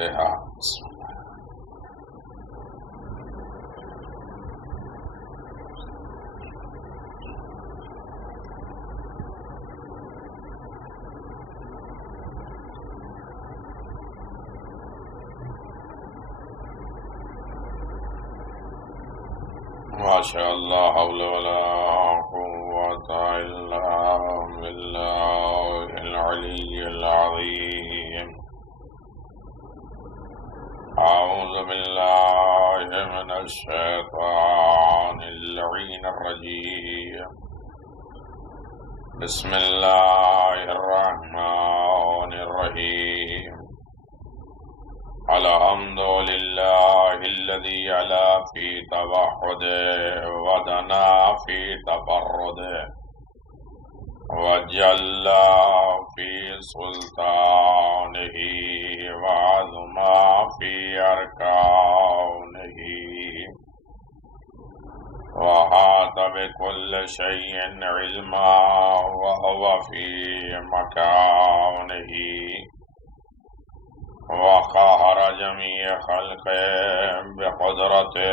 الفاتحة. بسم الله. ما شاء الله حول ولا قوة إلا بالله العلي العظيم. أعوذ بالله من الشيطان اللعين الرجيم. بسم الله الرحمن الرحيم. الحمد لله الذي علا في توحده ودنا في تفرده وجل في سلطانه وعظم في أركانه وحاط بكل شيء علما وهو في مكانه وقهر جميع خلقه بقدرته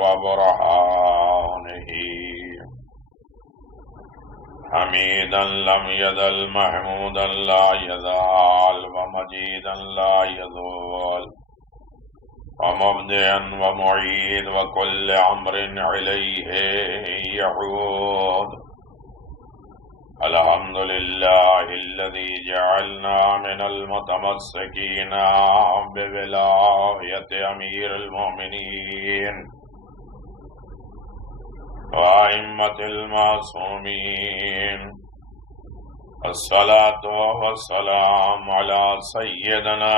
وبرهانه حميدا لم يزل محمودا لا يزال ومجيدا لا يزول ومبدئا ومعيد وكل أمر إليه يعود. الحمد لله الذي جعلنا من المتمسكين بولاية أمير المؤمنين وأئمة المعصومين. الصلاة والسلام على سيدنا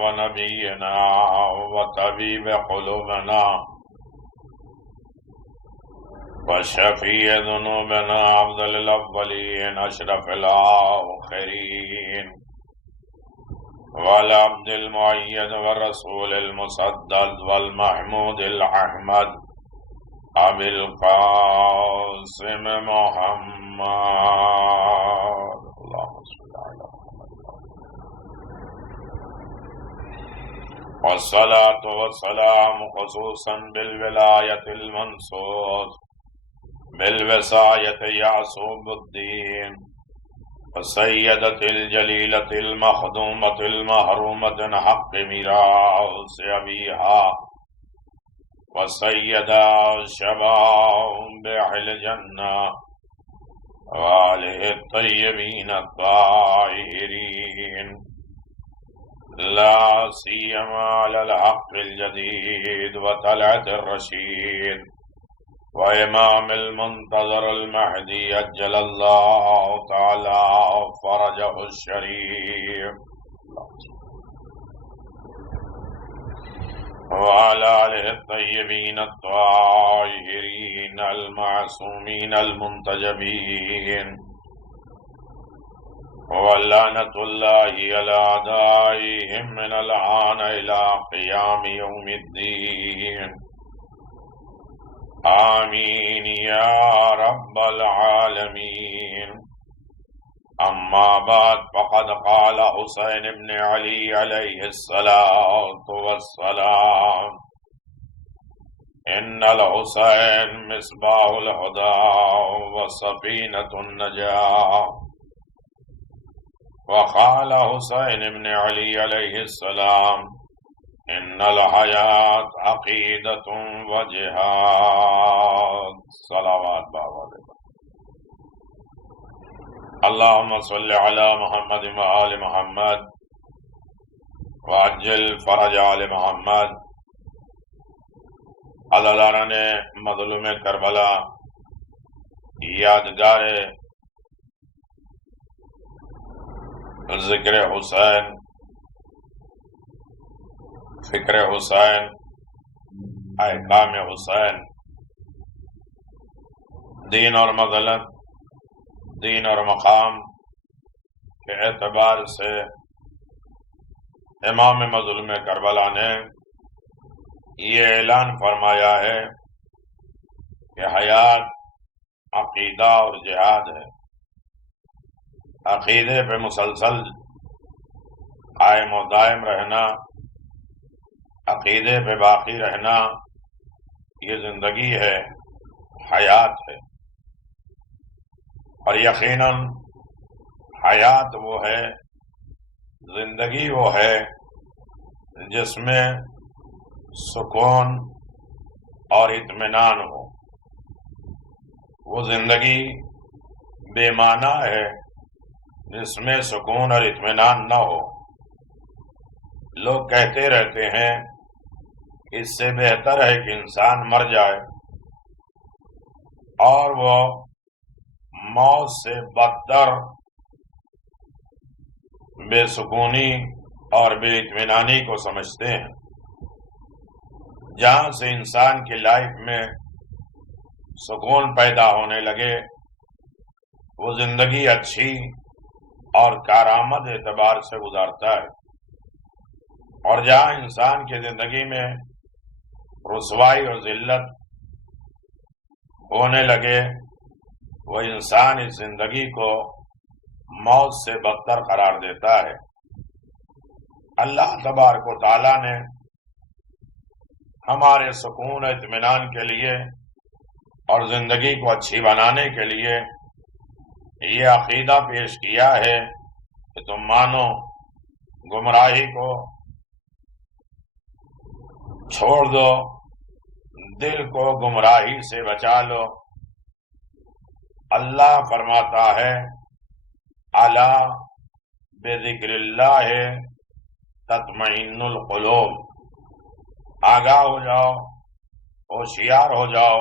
ونبينا وطبيب قلوبنا وشفيع ذنوبنا أفضل الأولين أشرف الآخرين والعبد المؤيد والرسول المسدد والمحمود الأحمد أبي القاسم محمد. اللهم صل على محمد. والصلاة والسلام خصوصا بالولاية المنصوص بالوصاية يعصوب الدين والسيدة الجليلة المخدومة المحرومة حق ميراث أبيها والسيدة شباب الجنة وآله الطيبين الطاهرين لا سيما على الحق الجديد وطلعة الرشيد وإمام المنتظر المهدي أجل الله تعالى فرجه الشريف وعلى آله الطيبين الطاهرين المعصومين المنتجبين ولعنة الله على أعدائهم من الآن إلى قيام يوم الدين. آمين يا رب العالمين. أما بعد فقد قال حسين بن علي عليه الصلاة والسلام إن الحسين مصباح الهدى وسفينة النجاة. وقال حسين بن علي عليه السلام إن الحياة عقيدة وجهاد. صلوات بابا. اللهم صل على محمد وآل محمد وعجل فرج آل محمد. اللہ نے مظلوم کربلا یادگار ذکر حسین فکر حسین احکام حسین دین اور مظلم دین اور مقام کے اعتبار سے امام مظلوم کربلا نے یہ اعلان فرمایا ہے کہ حیات عقیدہ اور جہاد ہے. عقیدے پہ مسلسل قائم و دائم رہنا عقیدے پہ باقی رہنا یہ زندگی ہے، حیات ہے، اور یقیناً حیات وہ ہے، زندگی وہ ہے جس میں سکون اور اطمینان ہو۔ وہ زندگی بے معنی ہے جس میں سکون اور اطمینان نہ ہو۔ لوگ کہتے رہتے ہیں اس سے بہتر ہے کہ انسان مر جائے، اور وہ موت سے بدتر بے سکونی اور بے اطمینانی کو سمجھتے ہیں۔ جہاں سے انسان کی لائف میں سکون پیدا ہونے لگے، وہ زندگی اچھی اور کارآمد اعتبار سے گزارتا ہے، اور جہاں انسان کی زندگی میں رسوائی اور ذلت ہونے لگے، وہ انسان اس زندگی کو موت سے بدتر قرار دیتا ہے۔ اللہ تبارک و تعالیٰ نے ہمارے سکون و اطمینان کے لیے اور زندگی کو اچھی بنانے کے لیے یہ عقیدہ پیش کیا ہے کہ تم مانو، گمراہی کو چھوڑ دو، دل کو گمراہی سے بچا لو۔ اللہ فرماتا ہے الا بذکر اللہ تطمئن القلوب، آگاہ ہو جاؤ، ہوشیار ہو جاؤ،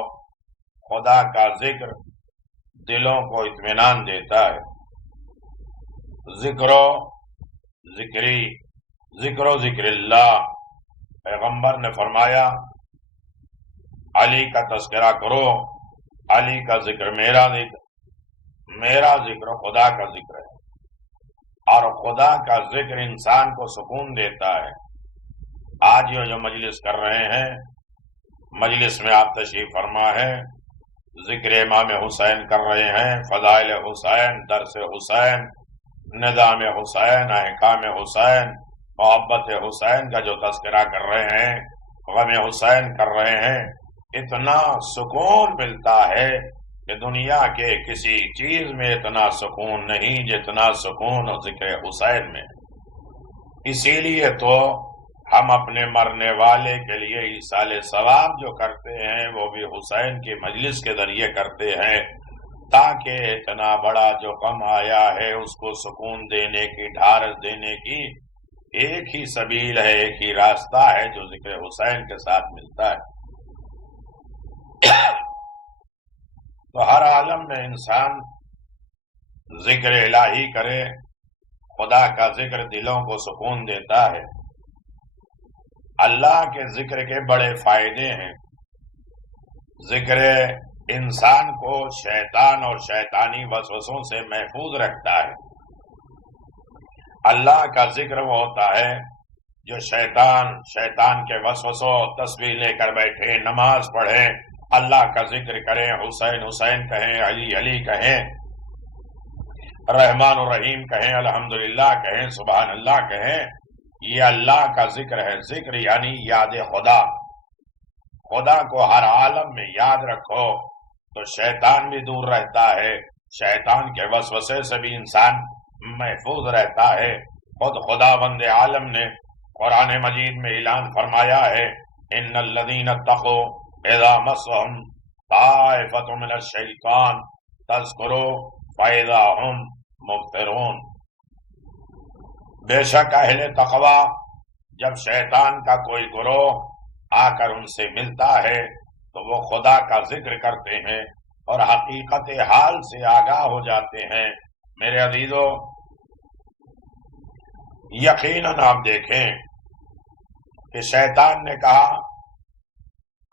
خدا کا ذکر دلوں کو اطمینان دیتا ہے۔ ذکر و ذکر اللہ، پیغمبر نے فرمایا علی کا تذکرہ کرو، علی کا ذکر میرا ذکر خدا کا ذکر ہے، اور خدا کا ذکر انسان کو سکون دیتا ہے۔ آج یہ جو مجلس کر رہے ہیں، مجلس میں آپ تشریف فرما ہے، ذکر امام حسین کر رہے ہیں، فضائل حسین، درس حسین، نظام حسین، احکام حسین، محبت حسین کا جو تذکرہ کر رہے ہیں، غم حسین کر رہے ہیں، اتنا سکون ملتا ہے کہ دنیا کے کسی چیز میں اتنا سکون نہیں جتنا سکون ذکر حسین میں۔ اسی لیے تو ہم اپنے مرنے والے کے لیے ایصال ثواب جو کرتے ہیں وہ بھی حسین کی مجلس کے ذریعے کرتے ہیں، تاکہ اتنا بڑا جو غم آیا ہے اس کو سکون دینے کی، ڈھارس دینے کی ایک ہی سبیل ہے، ایک ہی راستہ ہے جو ذکر حسین کے ساتھ ملتا ہے۔ تو ہر عالم میں انسان ذکر الہی کرے، خدا کا ذکر دلوں کو سکون دیتا ہے۔ اللہ کے ذکر کے بڑے فائدے ہیں۔ ذکر انسان کو شیطان اور شیطانی وسوسوں سے محفوظ رکھتا ہے۔ اللہ کا ذکر وہ ہوتا ہے جو شیطان کے وسوسوں، تسبیح لے کر بیٹھے، نماز پڑھیں، اللہ کا ذکر کریں، حسین حسین کہیں، علی علی کہیں، رحمان الرحیم کہیں، الحمدللہ کہیں، سبحان اللہ کہیں، یہ اللہ کا ذکر ہے۔ ذکر یعنی یاد خدا، خدا کو ہر عالم میں یاد رکھو تو شیطان بھی دور رہتا ہے، شیطان کے وسوسے سے بھی انسان محفوظ رہتا ہے۔ خود خداوند عالم نے قرآن مجید میں اعلان فرمایا ہے ان الذین اتقوا اذا مسهم طائفۃ من الشیطان تذکروا فاذا هم مبصرون، بے شک اہل تقوی جب شیطان کا کوئی گروہ آ کر ان سے ملتا ہے تو وہ خدا کا ذکر کرتے ہیں اور حقیقت حال سے آگاہ ہو جاتے ہیں۔ میرے عزیزو، یقیناً آپ دیکھیں کہ شیطان نے کہا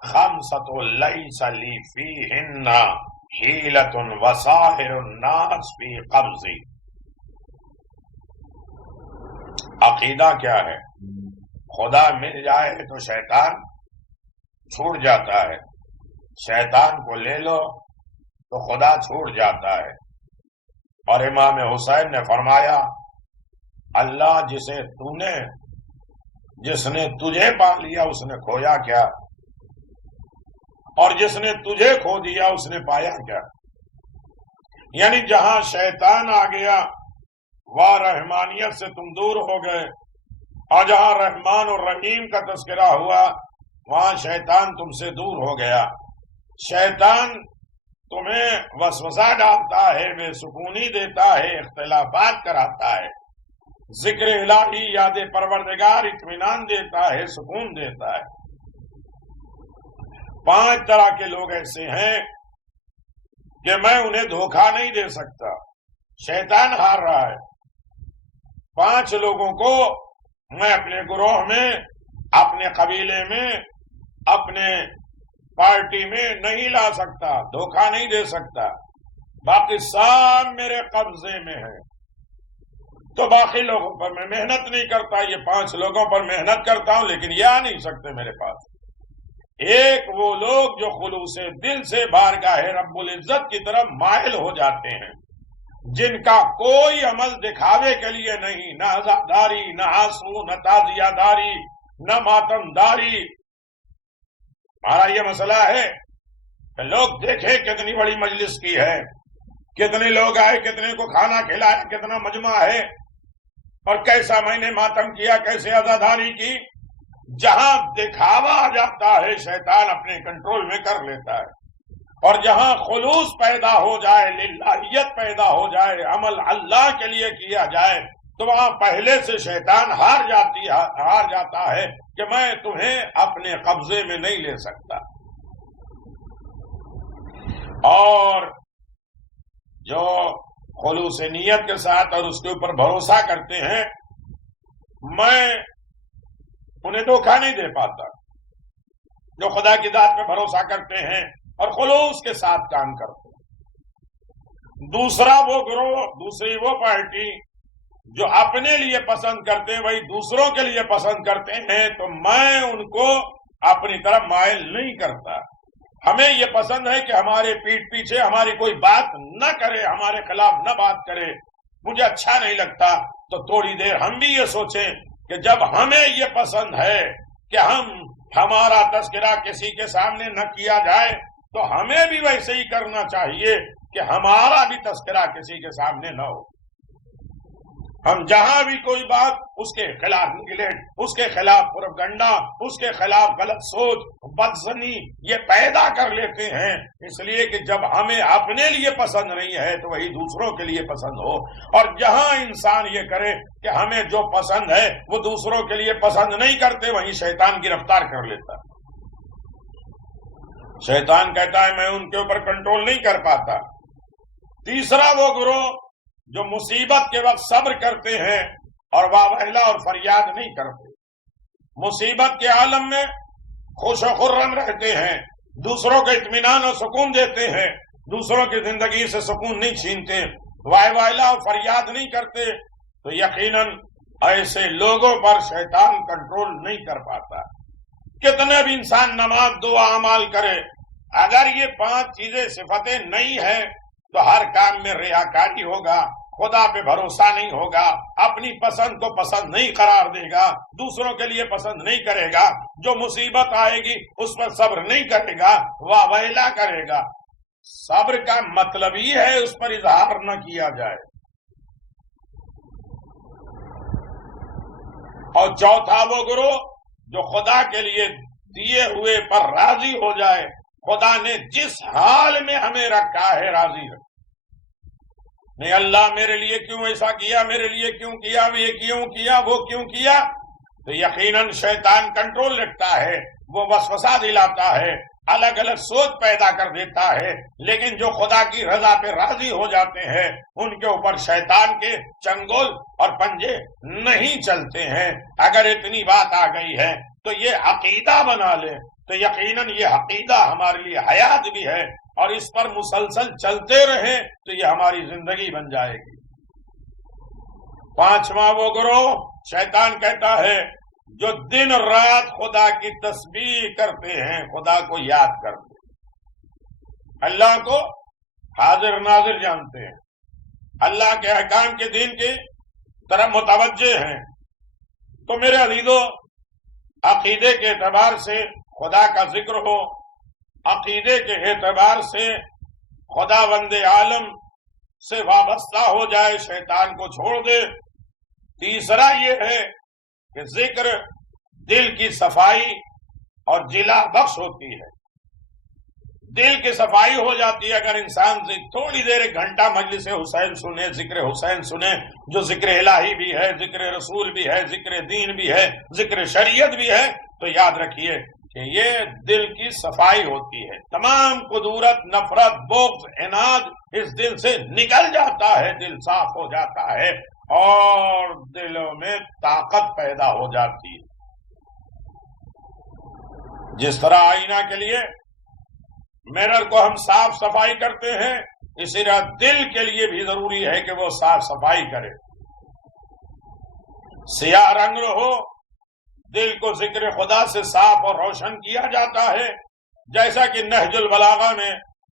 خمسۃ لیس لی فیہن حیلۃ وسائر الناس فی قبضی۔ عقیدہ کیا ہے؟ خدا مل جائے تو شیطان چھوٹ جاتا ہے، شیطان کو لے لو تو خدا چھوٹ جاتا ہے۔ اور امام حسین نے فرمایا اللہ جسے تو نے جس نے تجھے پا لیا اس نے کھویا کیا، اور جس نے تجھے کھو دیا اس نے پایا کیا؟ یعنی جہاں شیطان آ گیا وہاں رحمانیت سے تم دور ہو گئے، اور جہاں رحمان اور رحیم کا تذکرہ ہوا وہاں شیطان تم سے دور ہو گیا۔ شیطان تمہیں وسوسہ ڈالتا ہے، بے سکونی دیتا ہے، اختلافات کراتا ہے، ذکر الہی یاد پروردگار اطمینان دیتا ہے، سکون دیتا ہے۔ 5 طرح کے لوگ ایسے ہیں کہ میں انہیں دھوکہ نہیں دے سکتا، شیطان ہار رہا ہے۔ 5 لوگوں کو میں اپنے گروہ میں، اپنے قبیلے میں، اپنے پارٹی میں نہیں لا سکتا، دھوکہ نہیں دے سکتا، باقی سب میرے قبضے میں ہے۔ تو باقی لوگوں پر میں محنت نہیں کرتا، یہ 5 لوگوں پر محنت کرتا ہوں لیکن یہ آ نہیں سکتے میرے پاس۔ ایک وہ لوگ جو خلوص دل سے بارگاہ رب العزت کی طرف مائل ہو جاتے ہیں، جن کا کوئی عمل دکھاوے کے لیے نہیں، نہ عزاداری، نہ آنسو، نہ تعزیہ داری، نہ ماتم داری۔ ہمارا یہ مسئلہ ہے کہ لوگ دیکھیں کتنی بڑی مجلس کی ہے، کتنے لوگ آئے، کتنے کو کھانا کھلایا، کتنا مجمع ہے، اور کیسا میں نے ماتم کیا، کیسے عزاداری کی۔ جہاں دکھاوا آ جاتا ہے شیطان اپنے کنٹرول میں کر لیتا ہے، اور جہاں خلوص پیدا ہو جائے، للہیت پیدا ہو جائے، عمل اللہ کے لیے کیا جائے، تو وہاں پہلے سے شیطان ہار جاتا ہے کہ میں تمہیں اپنے قبضے میں نہیں لے سکتا۔ اور جو خلوص نیت کے ساتھ اور اس کے اوپر بھروسہ کرتے ہیں، میں انہیں دھوکہ نہیں دے پاتا۔ جو خدا کی ذات پہ بھروسہ کرتے ہیں اور خلوص کے ساتھ کام کرتے ہیں۔ دوسرا وہ گروہ، دوسری وہ پارٹی جو اپنے لیے پسند کرتے ہیں وہی دوسروں کے لیے پسند کرتے ہیں، تو میں ان کو اپنی طرف مائل نہیں کرتا۔ ہمیں یہ پسند ہے کہ ہمارے پیٹھ پیچھے ہماری کوئی بات نہ کرے، ہمارے خلاف نہ بات کرے، مجھے اچھا نہیں لگتا۔ تو تھوڑی دیر ہم بھی یہ سوچیں کہ جب ہمیں یہ پسند ہے کہ ہمارا تذکرہ کسی کے سامنے نہ کیا جائے، تو ہمیں بھی ویسے ہی کرنا چاہیے کہ ہمارا بھی تذکرہ کسی کے سامنے نہ ہو۔ ہم جہاں بھی کوئی بات اس کے خلاف نگلیٹ، اس کے خلاف پروپیگنڈا، اس کے خلاف غلط سوچ، بدظنی یہ پیدا کر لیتے ہیں، اس لیے کہ جب ہمیں اپنے لیے پسند نہیں ہے تو وہی دوسروں کے لیے پسند ہو۔ اور جہاں انسان یہ کرے کہ ہمیں جو پسند ہے وہ دوسروں کے لیے پسند نہیں کرتے، وہیں شیطان گرفتار کر لیتا۔ شیطان کہتا ہے میں ان کے اوپر کنٹرول نہیں کر پاتا۔ تیسرا وہ گروہ جو مصیبت کے وقت صبر کرتے ہیں اور واویلا اور فریاد نہیں کرتے، مصیبت کے عالم میں خوش و خرم رہتے ہیں، دوسروں کو اطمینان اور سکون دیتے ہیں، دوسروں کی زندگی سے سکون نہیں چھینتے، واویلا اور فریاد نہیں کرتے، تو یقیناً ایسے لوگوں پر شیطان کنٹرول نہیں کر پاتا۔ کتنے بھی انسان نماز، دعا، اعمال کرے، اگر یہ 5 چیزیں صفتیں نہیں ہیں تو ہر کام میں ریاکاری ہوگا، خدا پہ بھروسہ نہیں ہوگا، اپنی پسند کو پسند نہیں قرار دے گا، دوسروں کے لیے پسند نہیں کرے گا، جو مصیبت آئے گی اس پر صبر نہیں کرے گا، واویلا کرے گا۔ صبر کا مطلب ہی ہے اس پر اظہار نہ کیا جائے۔ اور چوتھا وہ گروہ جو خدا کے لیے دیے ہوئے پر راضی ہو جائے، خدا نے جس حال میں ہمیں رکھا ہے راضی رکھ، نہیں اللہ میرے لیے کیوں ایسا کیا، میرے لیے کیوں کیا، یہ کیوں کیا، وہ کیوں کیا، تو یقیناً شیطان کنٹرول رکھتا ہے، وہ وسوسہ دلاتا ہے، الگ الگ سوچ پیدا کر دیتا ہے۔ لیکن جو خدا کی رضا پہ راضی ہو جاتے ہیں ان کے اوپر شیطان کے چنگل اور پنجے نہیں چلتے ہیں۔ اگر اتنی بات آ گئی ہے تو یہ عقیدہ بنا لے، تو یقیناً یہ عقیدہ ہمارے لیے حیات بھی ہے، اور اس پر مسلسل چلتے رہیں تو یہ ہماری زندگی بن جائے گی۔ 5واں وہ گروہ شیطان کہتا ہے جو دن رات خدا کی تسبیح کرتے ہیں، خدا کو یاد کرتے ہیں، اللہ کو حاضر ناظر جانتے ہیں، اللہ کے احکام کے دین کی طرف متوجہ ہیں۔ تو میرے عزیزو، عقیدے کے اعتبار سے خدا کا ذکر ہو، عقیدے کے اعتبار سے خداوند عالم سے وابستہ ہو جائے، شیطان کو چھوڑ دے۔ تیسرا یہ ہے کہ ذکر دل کی صفائی اور جلا بخش ہوتی ہے، دل کی صفائی ہو جاتی ہے اگر انسان سے تھوڑی دیر ایک گھنٹہ مجلس حسین سنے، ذکر حسین سنے، جو ذکر الہی بھی ہے، ذکر رسول بھی ہے، ذکر دین بھی ہے، ذکر شریعت بھی ہے، تو یاد رکھیے کہ یہ دل کی صفائی ہوتی ہے، تمام قدورت، نفرت، بغض، عناد اس دل سے نکل جاتا ہے، دل صاف ہو جاتا ہے اور دلوں میں طاقت پیدا ہو جاتی ہے۔ جس طرح آئینہ کے لیے میرر کو ہم صاف صفائی کرتے ہیں، اسی طرح دل کے لیے بھی ضروری ہے کہ وہ صاف صفائی کرے۔ سیاہ رنگ ہو، دل کو ذکر خدا سے صاف اور روشن کیا جاتا ہے، جیسا کہ نہج البلاغہ میں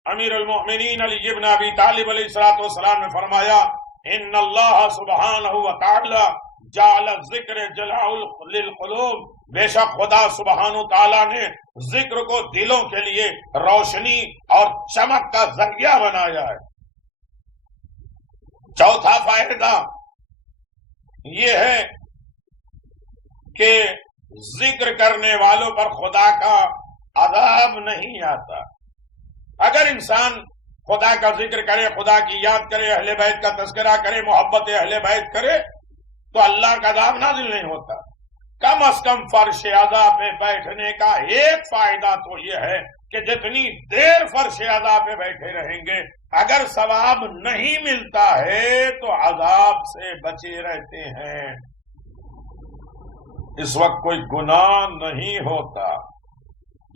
امیر المؤمنین علی ابن ابی طالب علیہ السلام نے فرمایا، ان اللہ سبحانہ وتعالی جعل الذکر جلاء للقلوب، بے شک خدا سبحانہ تعالیٰ نے ذکر کو دلوں کے لیے روشنی اور چمک کا ذریعہ بنایا ہے۔ چوتھا فائدہ یہ ہے کہ ذکر کرنے والوں پر خدا کا عذاب نہیں آتا۔ اگر انسان خدا کا ذکر کرے، خدا کی یاد کرے، اہل بیت کا تذکرہ کرے، محبت اہل بیت کرے، تو اللہ کا عذاب نازل نہیں ہوتا۔ کم از کم فرش عزا پہ بیٹھنے کا ایک فائدہ تو یہ ہے کہ جتنی دیر فرش عزا پہ بیٹھے رہیں گے، اگر ثواب نہیں ملتا ہے تو عذاب سے بچے رہتے ہیں۔ اس وقت کوئی گناہ نہیں ہوتا،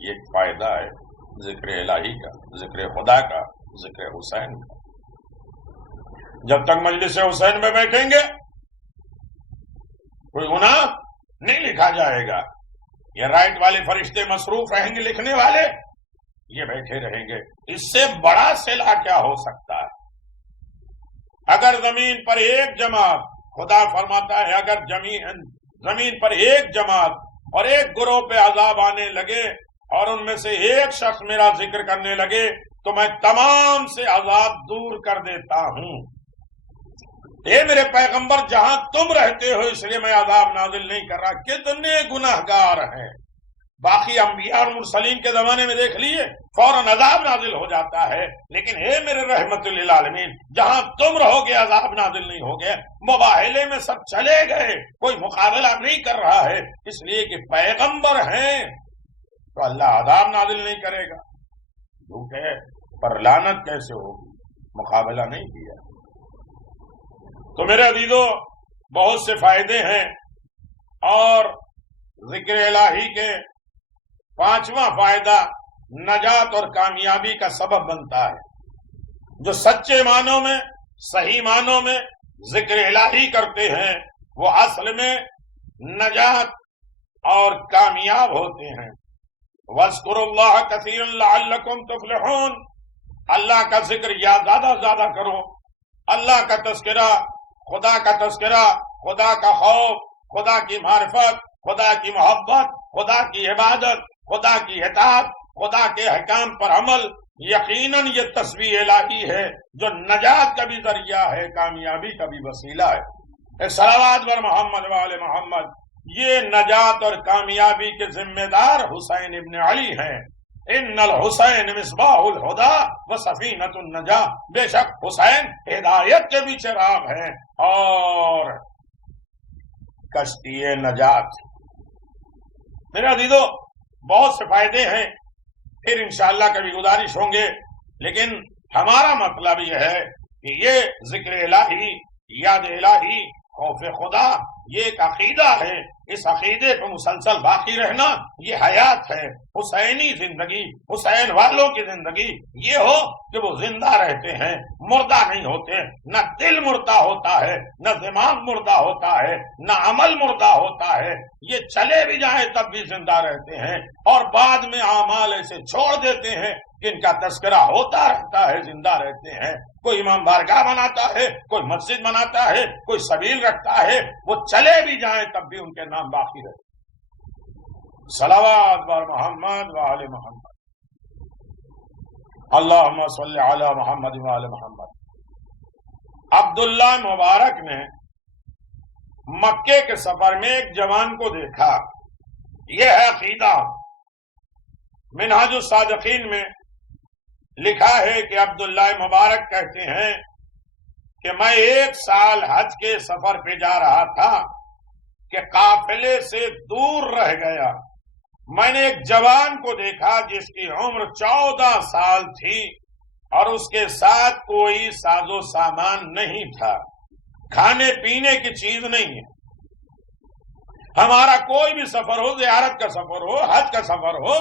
یہ ایک فائدہ ہے ذکر الہی کا، ذکر خدا کا، ذکر حسین کا۔ جب تک مجلس حسین میں بیٹھیں گے کوئی گناہ نہیں لکھا جائے گا۔ یہ رائٹ والے فرشتے مصروف رہیں گے لکھنے والے، یہ بیٹھے رہیں گے۔ اس سے بڑا صلہ کیا ہو سکتا ہے؟ اگر زمین پر ایک جماعت، خدا فرماتا ہے اگر زمین پر ایک جماعت اور ایک گروہ پہ عذاب آنے لگے اور ان میں سے ایک شخص میرا ذکر کرنے لگے تو میں تمام سے عذاب دور کر دیتا ہوں۔ اے میرے پیغمبر، جہاں تم رہتے ہو اس لیے میں عذاب نازل نہیں کر رہا۔ کتنے گناہگار ہیں، باقی انبیاء اور مرسلین کے زمانے میں دیکھ لیے فوراً عذاب نازل ہو جاتا ہے، لیکن اے میرے رحمت للعالمین، جہاں تم رہو گے عذاب نازل نہیں ہو گیا۔ مباہلے میں سب چلے گئے، کوئی مقابلہ نہیں کر رہا ہے، اس لیے کہ پیغمبر ہیں تو اللہ عذاب نازل نہیں کرے گا۔ جھوٹے پر لعنت کیسے ہوگی؟ مقابلہ نہیں کیا۔ تو میرے عزیزو، بہت سے فائدے ہیں، اور ذکر الہی کے پانچواں فائدہ نجات اور کامیابی کا سبب بنتا ہے۔ جو سچے معنوں میں، صحیح معنوں میں ذکر الہی کرتے ہیں وہ اصل میں نجات اور کامیاب ہوتے ہیں۔ وَاذْكُرُوا اللَّهَ كَثِيرًا لَعَلَّكُمْ تُفْلِحُونَ، اللہ کا ذکر یا زیادہ زیادہ کرو، اللہ کا تذکرہ، خدا کا تذکرہ، خدا کا خوف، خدا کی معرفت، خدا کی محبت، خدا کی عبادت، خدا کی اطاعت، خدا کے احکام پر عمل، یقیناً یہ تسبیح الہی ہے جو نجات کا بھی ذریعہ ہے، کامیابی کا بھی وسیلہ ہے۔ ایک صلوات بر محمد وآل محمد۔ یہ نجات اور کامیابی کے ذمہ دار حسین ابن علی ہیں۔ ان الحسین مصباح الہدی و سفینۃ النجاہ، بے شک حسین ہدایت کے بھی چراغ ہیں اور کشتی نجات۔ میرے عزیزو، بہت سے فائدے ہیں، پھر انشاءاللہ کبھی گزارش ہوں گے، لیکن ہمارا مطلب یہ ہے کہ یہ ذکر الہی، یاد الہی، خوف خدا، یہ ایک عقیدہ ہے۔ اس عقیدے کو مسلسل باقی رہنا یہ حیات ہے۔ حسینی زندگی، حسین والوں کی زندگی یہ ہو کہ وہ زندہ رہتے ہیں، مردہ نہیں ہوتے، نہ دل مردہ ہوتا ہے، نہ دماغ مردہ ہوتا ہے، نہ عمل مردہ ہوتا ہے، یہ چلے بھی جائیں تب بھی زندہ رہتے ہیں، اور بعد میں اعمال ایسے چھوڑ دیتے ہیں کہ ان کا تذکرہ ہوتا رہتا ہے، زندہ رہتے ہیں۔ کوئی امام بارگاہ بناتا ہے، کوئی مسجد بناتا ہے، کوئی سبیل رکھتا ہے، وہ چلے بھی جائیں تب بھی ان کے نام باقی رہتے۔ صلوات بر محمد و آل محمد، اللہم صلی علی محمد و آل محمد۔ عبداللہ مبارک نے مکے کے سفر میں ایک جوان کو دیکھا، یہ ہے عقیدہ۔ منہاج الصادقین میں لکھا ہے کہ عبداللہ مبارک کہتے ہیں کہ میں 1 سال حج کے سفر پہ جا رہا تھا کہ قافلے سے دور رہ گیا، میں نے ایک جوان کو دیکھا جس کی عمر 14 سال تھی اور اس کے ساتھ کوئی ساز و سامان نہیں تھا، کھانے پینے کی چیز نہیں ہے۔ ہمارا کوئی بھی سفر ہو، زیارت کا سفر ہو، حج کا سفر ہو،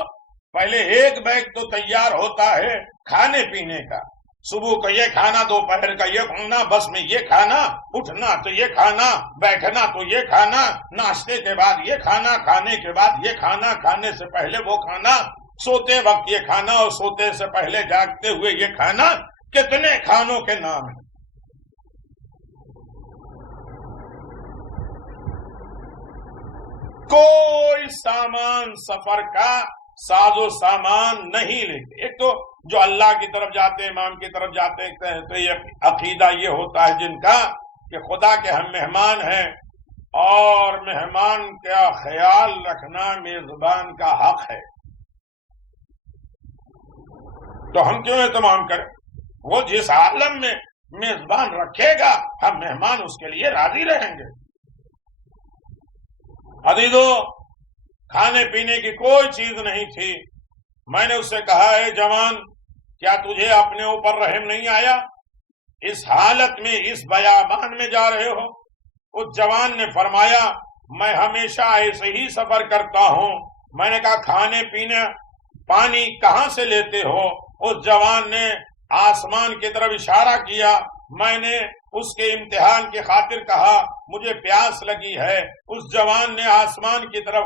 پہلے ایک بیگ تو تیار ہوتا ہے کھانے پینے کا، صبح کا یہ کھانا، دوپہر کا یہ کھانا، بس میں یہ کھانا، اٹھنا تو یہ کھانا، بیٹھنا تو یہ کھانا، ناشتے کے بعد یہ کھانا، کھانے کے بعد یہ کھانا، کھانے سے پہلے وہ کھانا، سوتے وقت یہ کھانا اور سوتے سے پہلے جاگتے ہوئے یہ کھانا۔ کتنے کھانوں کے نام ہیں۔ کوئی سامان سفر کا ساز و سامان نہیں لیتے۔ ایک تو جو اللہ کی طرف جاتے ہیں، امام کی طرف جاتے ہیں، تو یہ عقیدہ یہ ہوتا ہے جن کا کہ خدا کے ہم مہمان ہیں اور مہمان کا خیال رکھنا میزبان کا حق ہے، تو ہم کیوں اہتمام کریں؟ وہ جس عالم میں میزبان رکھے گا ہم مہمان اس کے لیے راضی رہیں گے۔ عزیزو، کھانے پینے کی کوئی چیز نہیں تھی۔ میں نے اس سے کہا، ہے جوان، کیا تجھے اپنے اوپر رحم نہیں آیا؟ اس حالت میں اس بیابان میں جا رہے ہو؟ اس جوان نے فرمایا، میں ہمیشہ ایسے ہی سفر کرتا ہوں۔ میں نے کہا، کھانے پینے پانی کہاں سے لیتے ہو؟ اس جوان نے آسمان کی طرف اشارہ کیا۔ میں نے اس کے امتحان کی خاطر کہا، مجھے پیاس لگی ہے۔ اس جوان نے آسمان کی طرف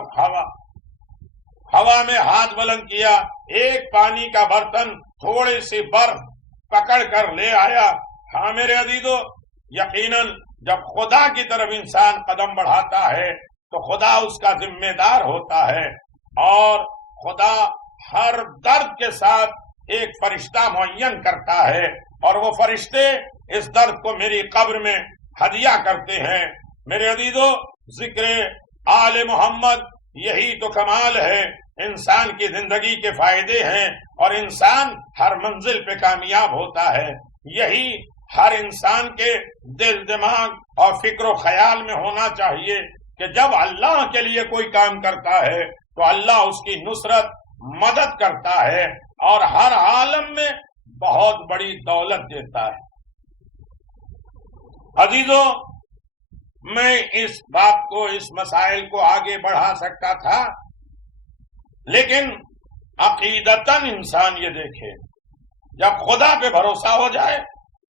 ہوا میں ہاتھ بلند کیا، ایک پانی کا برتن، تھوڑی سی برف پکڑ کر لے آیا۔ ہاں میرے عزیزو، یقیناً جب خدا کی طرف انسان قدم بڑھاتا ہے تو خدا اس کا ذمہ دار ہوتا ہے، اور خدا ہر درد کے ساتھ ایک فرشتہ معین کرتا ہے، اور وہ فرشتے اس درد کو میری قبر میں ہدیہ کرتے ہیں۔ میرے عزیزو، ذکر آل محمد یہی تو کمال ہے، انسان کی زندگی کے فائدے ہیں، اور انسان ہر منزل پہ کامیاب ہوتا ہے۔ یہی ہر انسان کے دل، دماغ اور فکر و خیال میں ہونا چاہیے کہ جب اللہ کے لیے کوئی کام کرتا ہے تو اللہ اس کی نصرت، مدد کرتا ہے اور ہر عالم میں بہت بڑی دولت دیتا ہے۔ عزیزو، میں اس بات کو، اس مسائل کو آگے بڑھا سکتا تھا، لیکن عقیدتاً انسان یہ دیکھے، جب خدا پہ بھروسہ ہو جائے،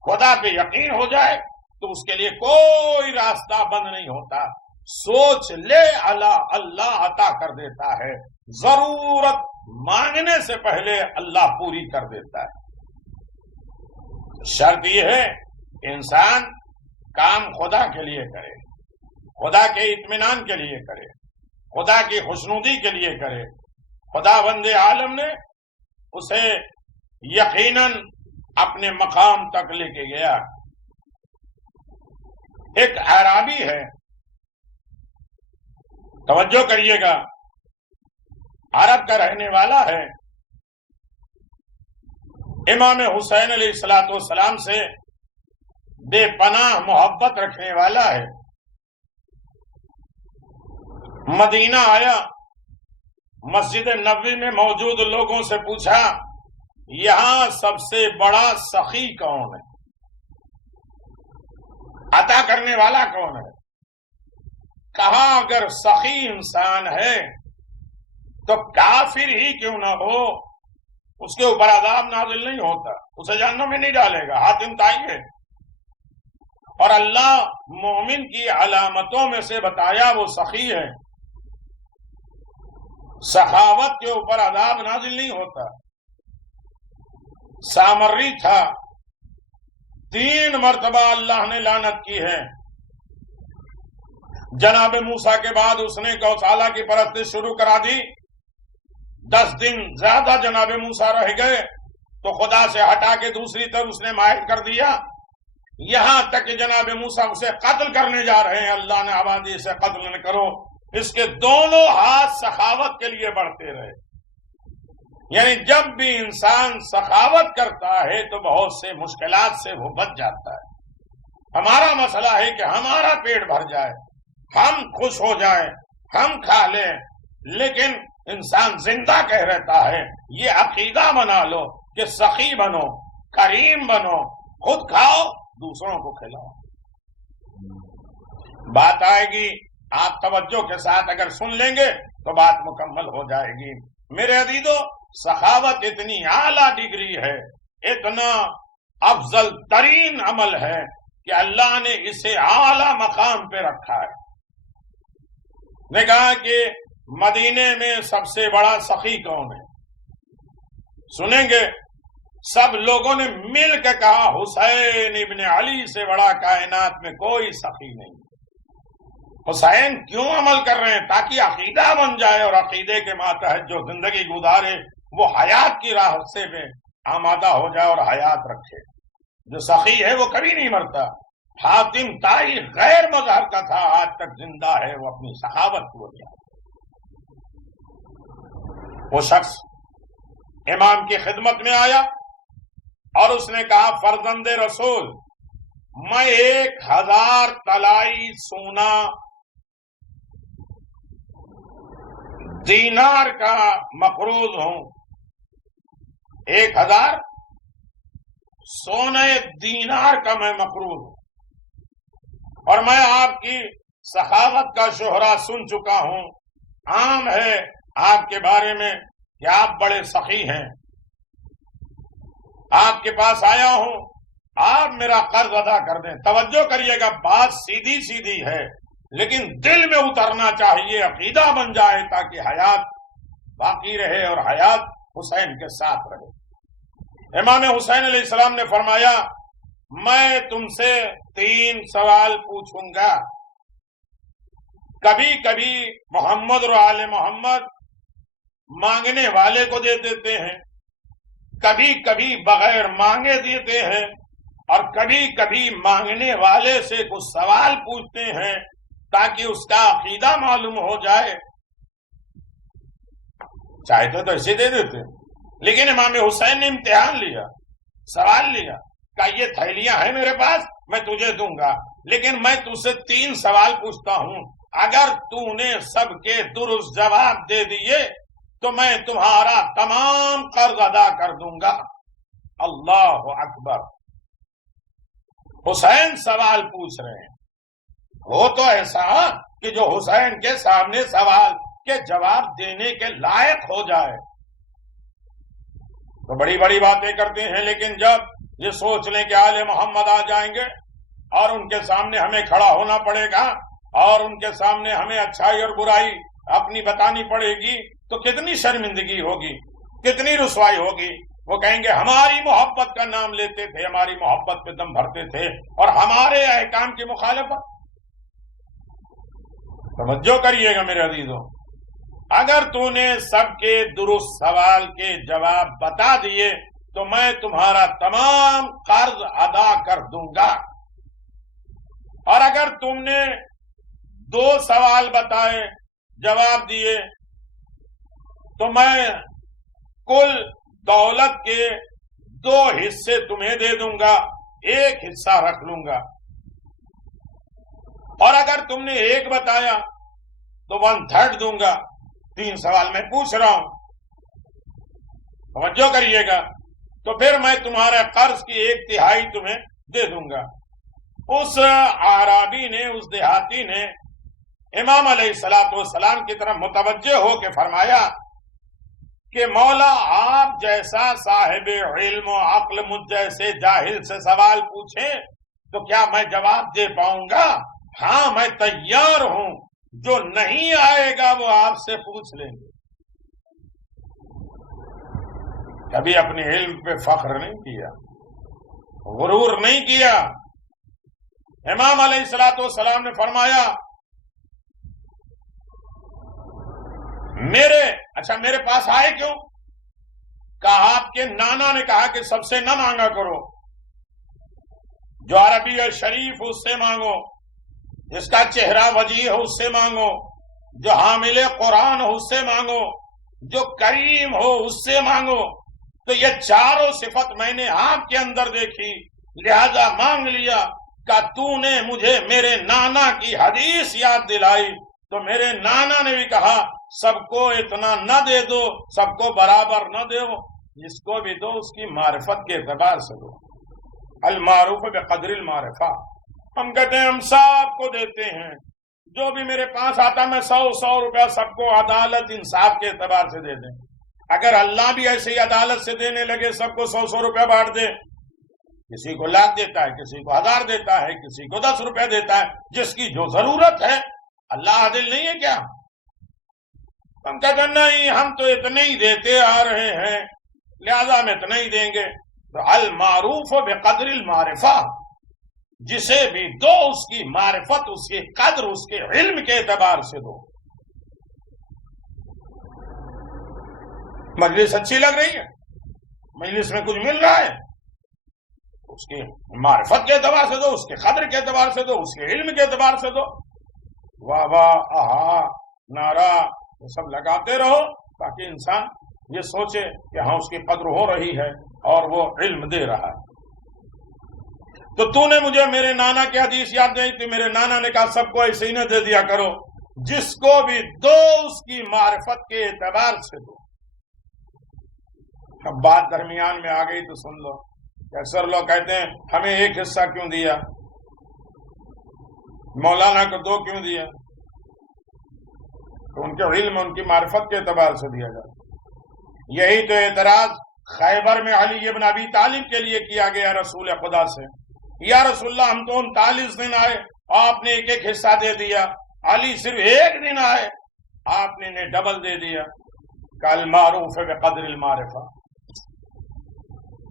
خدا پہ یقین ہو جائے، تو اس کے لیے کوئی راستہ بند نہیں ہوتا۔ سوچ لے، اللہ عطا کر دیتا ہے، ضرورت مانگنے سے پہلے اللہ پوری کر دیتا ہے۔ شرط یہ ہے کہ انسان کام خدا کے لیے کرے، خدا کے اطمینان کے لیے کرے، خدا کی خوشنودی کے لیے کرے۔ خدا بند عالم نے اسے یقیناً اپنے مقام تک لے کے گیا۔ ایک اعرابی ہے، توجہ کریے گا، عرب کا رہنے والا ہے، امام حسین علیہ السلام سے بے پناہ محبت رکھنے والا ہے۔ مدینہ آیا، مسجد نبوی میں موجود لوگوں سے پوچھا، یہاں سب سے بڑا سخی کون ہے؟ عطا کرنے والا کون ہے؟ کہا، اگر سخی انسان ہے تو کافر ہی کیوں نہ ہو، اس کے اوپر عذاب نازل نہیں ہوتا، اسے جہنم میں نہیں ڈالے گا۔ حاتم طائی ہے، اور اللہ مومن کی علامتوں میں سے بتایا وہ سخی ہے، سخاوت کے اوپر عذاب نازل نہیں ہوتا۔ سامری تھا، 3 مرتبہ اللہ نے لعنت کی ہے۔ جناب موسیٰ کے بعد اس نے گوشالہ کی پرستش شروع کرا دی، 10 دن زیادہ جناب موسیٰ رہ گئے تو خدا سے ہٹا کے دوسری طرف اس نے مائل کر دیا، یہاں تک کہ جناب موسیٰ اسے قتل کرنے جا رہے ہیں۔ اللہ نے آواز دی اسے قتل نہ کرو، اس کے دونوں ہاتھ سخاوت کے لیے بڑھتے رہے۔ یعنی جب بھی انسان سخاوت کرتا ہے تو بہت سے مشکلات سے وہ بچ جاتا ہے۔ ہمارا مسئلہ ہے کہ ہمارا پیٹ بھر جائے، ہم خوش ہو جائیں، ہم کھا لیں، لیکن انسان زندہ کہہ رہتا ہے۔ یہ عقیدہ بنا لو کہ سخی بنو، کریم بنو، خود کھاؤ، دوسروں کو کھلاؤ۔ بات آئے گی، آپ توجہ کے ساتھ اگر سن لیں گے تو بات مکمل ہو جائے گی۔ میرے عزیزو، سخاوت اتنی اعلیٰ ڈگری ہے، اتنا افضل ترین عمل ہے کہ اللہ نے اسے اعلیٰ مقام پہ رکھا ہے۔ نے کہا کہ مدینے میں سب سے بڑا سخی کون ہے؟ سنیں گے سب لوگوں نے مل کے کہا حسین ابن علی سے بڑا کائنات میں کوئی سخی نہیں۔ حسین کیوں عمل کر رہے ہیں؟ تاکہ عقیدہ بن جائے، اور عقیدے کے ماتحت جو زندگی گزارے وہ حیات کی راہ سے میں آمادہ ہو جائے اور حیات رکھے۔ جو سخی ہے وہ کبھی نہیں مرتا۔ حاتم طائی غیر مظہر کا تھا، آج تک زندہ ہے، وہ اپنی سخاوت کی وجہ۔ وہ شخص امام کی خدمت میں آیا اور اس نے کہا فرزند رسول، میں 1000 طلائی سونا دینار کا مقروض ہوں، 1000 سونے دینار کا میں مقروض ہوں، اور میں آپ کی سخاوت کا شہرا سن چکا ہوں۔ عام ہے آپ کے بارے میں کہ آپ بڑے سخی ہیں، آپ کے پاس آیا ہوں، آپ میرا قرض ادا کر دیں۔ توجہ کریے گا، بات سیدھی سیدھی ہے لیکن دل میں اترنا چاہیے، عقیدہ بن جائے تاکہ حیات باقی رہے اور حیات حسین کے ساتھ رہے۔ امام حسین علیہ السلام نے فرمایا میں تم سے 3 سوال پوچھوں گا، کبھی کبھی محمد اور آل محمد مانگنے والے کو دے دیتے ہیں، کبھی کبھی بغیر مانگے دیتے ہیں، اور کبھی کبھی مانگنے والے سے کچھ سوال پوچھتے ہیں تاکہ اس کا عقیدہ معلوم ہو جائے۔ چاہتے تو ایسے دے دیتے ہیں، لیکن امام حسین نے امتحان لیا، سوال لیا، کہ یہ تھیلیاں ہیں میرے پاس، میں تجھے دوں گا، لیکن میں تجھ سے 3 سوال پوچھتا ہوں، اگر تو نے سب کے درست جواب دے دیے تو میں تمہارا تمام قرض ادا کر دوں گا۔ اللہ اکبر! حسین سوال پوچھ رہے ہیں، ہو تو ایسا کہ جو حسین کے سامنے سوال کے جواب دینے کے لائق ہو جائے۔ تو بڑی بڑی باتیں کرتے ہیں، لیکن جب یہ سوچ لیں کہ آل محمد آ جائیں گے اور ان کے سامنے ہمیں کھڑا ہونا پڑے گا اور ان کے سامنے ہمیں اچھائی اور برائی اپنی بتانی پڑے گی، تو کتنی شرمندگی ہوگی، کتنی رسوائی ہوگی۔ وہ کہیں گے ہماری محبت کا نام لیتے تھے، ہماری محبت پہ دم بھرتے تھے اور ہمارے احکام کی مخالفت۔ توجہ کریے گا میرے عزیزوں، اگر تو نے سب کے درست سوال کے جواب بتا دیے تو میں تمہارا تمام قرض ادا کر دوں گا، اور اگر تم نے 2 سوال بتائے، جواب دیے، تو میں کل دولت کے 2 حصے تمہیں دے دوں گا، 1 حصہ رکھ لوں گا، اور اگر تم نے 1 بتایا تو 1/3 دوں گا۔ 3 سوال میں پوچھ رہا ہوں، توجہ کریے گا، تو پھر میں تمہارے قرض کی 1/3 تمہیں دے دوں گا۔ اس اعرابی نے، اس دیہاتی نے امام علیہ السلام کی طرف متوجہ ہو کے فرمایا کہ مولا آپ جیسا صاحب علم و عقل مجھ جیسے جاہل سے سوال پوچھیں تو کیا میں جواب دے پاؤں گا؟ ہاں میں تیار ہوں، جو نہیں آئے گا وہ آپ سے پوچھ لیں گے۔ کبھی اپنے علم پہ فخر نہیں کیا، غرور نہیں کیا۔ امام علیہ السلام نے فرمایا میرے اچھا میرے پاس آئے کیوں؟ کہا آپ کے نانا نے کہا کہ سب سے نہ مانگا کرو، جو عربی ہے شریف اس سے مانگو، جس کا چہرہ وجیح ہو اس سے مانگو، جو حامل قرآن ہو اس سے مانگو، جو کریم ہو اس سے مانگو۔ تو یہ چاروں صفت میں نے آپ کے اندر دیکھی، لہذا مانگ لیا۔ کہ تو نے مجھے میرے نانا کی حدیث یاد دلائی، تو میرے نانا نے بھی کہا سب کو اتنا نہ دے دو، سب کو برابر نہ دو، جس کو بھی دو اس کی معرفت کے اعتبار سے دو۔ المعروف بقدر المعرفہ۔ ہم کہتے ہیں ہم سب کو دیتے ہیں، جو بھی میرے پاس آتا میں 100 روپیہ سب کو عدالت انصاف کے اعتبار سے دے دیں۔ اگر اللہ بھی ایسے ہی عدالت سے دینے لگے، سب کو 100 روپیہ بانٹ دے، کسی کو 1,00,000 دیتا ہے، کسی کو 1000 دیتا ہے، کسی کو 10 روپے دیتا ہے، جس کی جو ضرورت ہے، اللہ عادل نہیں ہے کیا؟ ہم کہتے ہیں نہیں ہم تو اتنے ہی دیتے آ رہے ہیں لہذا ہم اتنا ہی دیں گے۔ تو المعروف بقدر المعرفہ، جسے بھی دو اس کی معرفت، اس کی قدر، اس کے علم کے اعتبار سے دو۔ مجلس اچھی لگ رہی ہے، مجلس میں کچھ مل رہا ہے، اس کی معرفت کے اعتبار سے دو، اس کے قدر کے اعتبار سے دو، اس کے علم کے اعتبار سے دو۔ واہ واہ، آہا، نعرہ، یہ سب لگاتے رہو تاکہ انسان یہ سوچے کہ ہاں اس کی قدر ہو رہی ہے اور وہ علم دے رہا ہے۔ تو نے مجھے میرے نانا کی حدیث یاد نہیں تھی، میرے نانا نے کہا سب کو ایسے ہی نہ دے دیا کرو، جس کو بھی دو اس کی معرفت کے اعتبار سے دو۔ اب بات درمیان میں آ گئی تو سن لو، اکثر لوگ کہتے ہیں ہمیں ایک حصہ کیوں دیا، مولانا کو 2 کیوں دیا؟ تو ان کے علم، ان کی معرفت کے اعتبار سے دیا جائے۔ یہی تو اعتراض خیبر میں علی ابن ابی طالب کے لیے کیا گیا رسول خدا سے، یا رسول اللہ ہم تو 39 دن آئے، آپ نے ایک حصہ دے دیا، علی صرف 1 دن آئے، آپ نے انہیں ڈبل دے دیا۔ المعروف بقدر المعرفہ،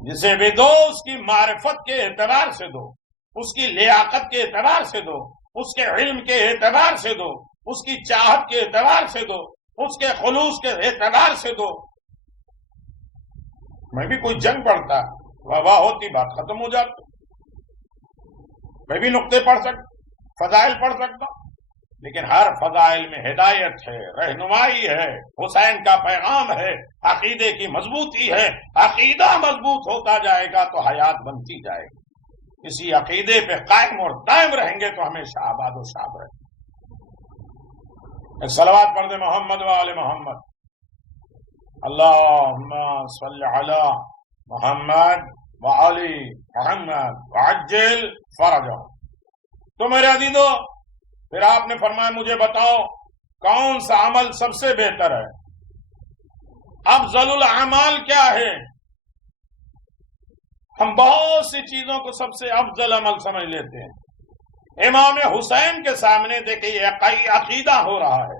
جسے بھی دو اس کی معرفت کے اعتبار سے دو، اس کی لیاقت کے اعتبار سے دو، اس کے علم کے اعتبار سے دو، اس کی چاہت کے اعتبار سے دو، اس کے خلوص کے اعتبار سے دو۔ میں بھی کوئی جنگ پڑھتا، واہ واہ ہوتی، بات ختم ہو جاتی، میں بھی نقطے پڑھ سکتا، فضائل پڑھ سکتا، لیکن ہر فضائل میں ہدایت ہے، رہنمائی ہے، حسین کا پیغام ہے، عقیدے کی مضبوطی ہے۔ عقیدہ مضبوط ہوتا جائے گا تو حیات بنتی جائے گی۔ اسی عقیدے پہ قائم اور دائم رہیں گے تو ہمیشہ آباد و شاد رہیں گے۔ ایک صلوات پڑھ دے محمد و آل محمد، اللہم صلی علی محمد و آل محمد وعجل فرجہ۔ تو میرے عزیزو، پھر آپ نے فرمایا مجھے بتاؤ کون سا عمل سب سے بہتر ہے، افضل الاعمال کیا ہے؟ ہم بہت سی چیزوں کو سب سے افضل عمل سمجھ لیتے ہیں۔ امام حسین کے سامنے دیکھیں یہ عقیدہ ہو رہا ہے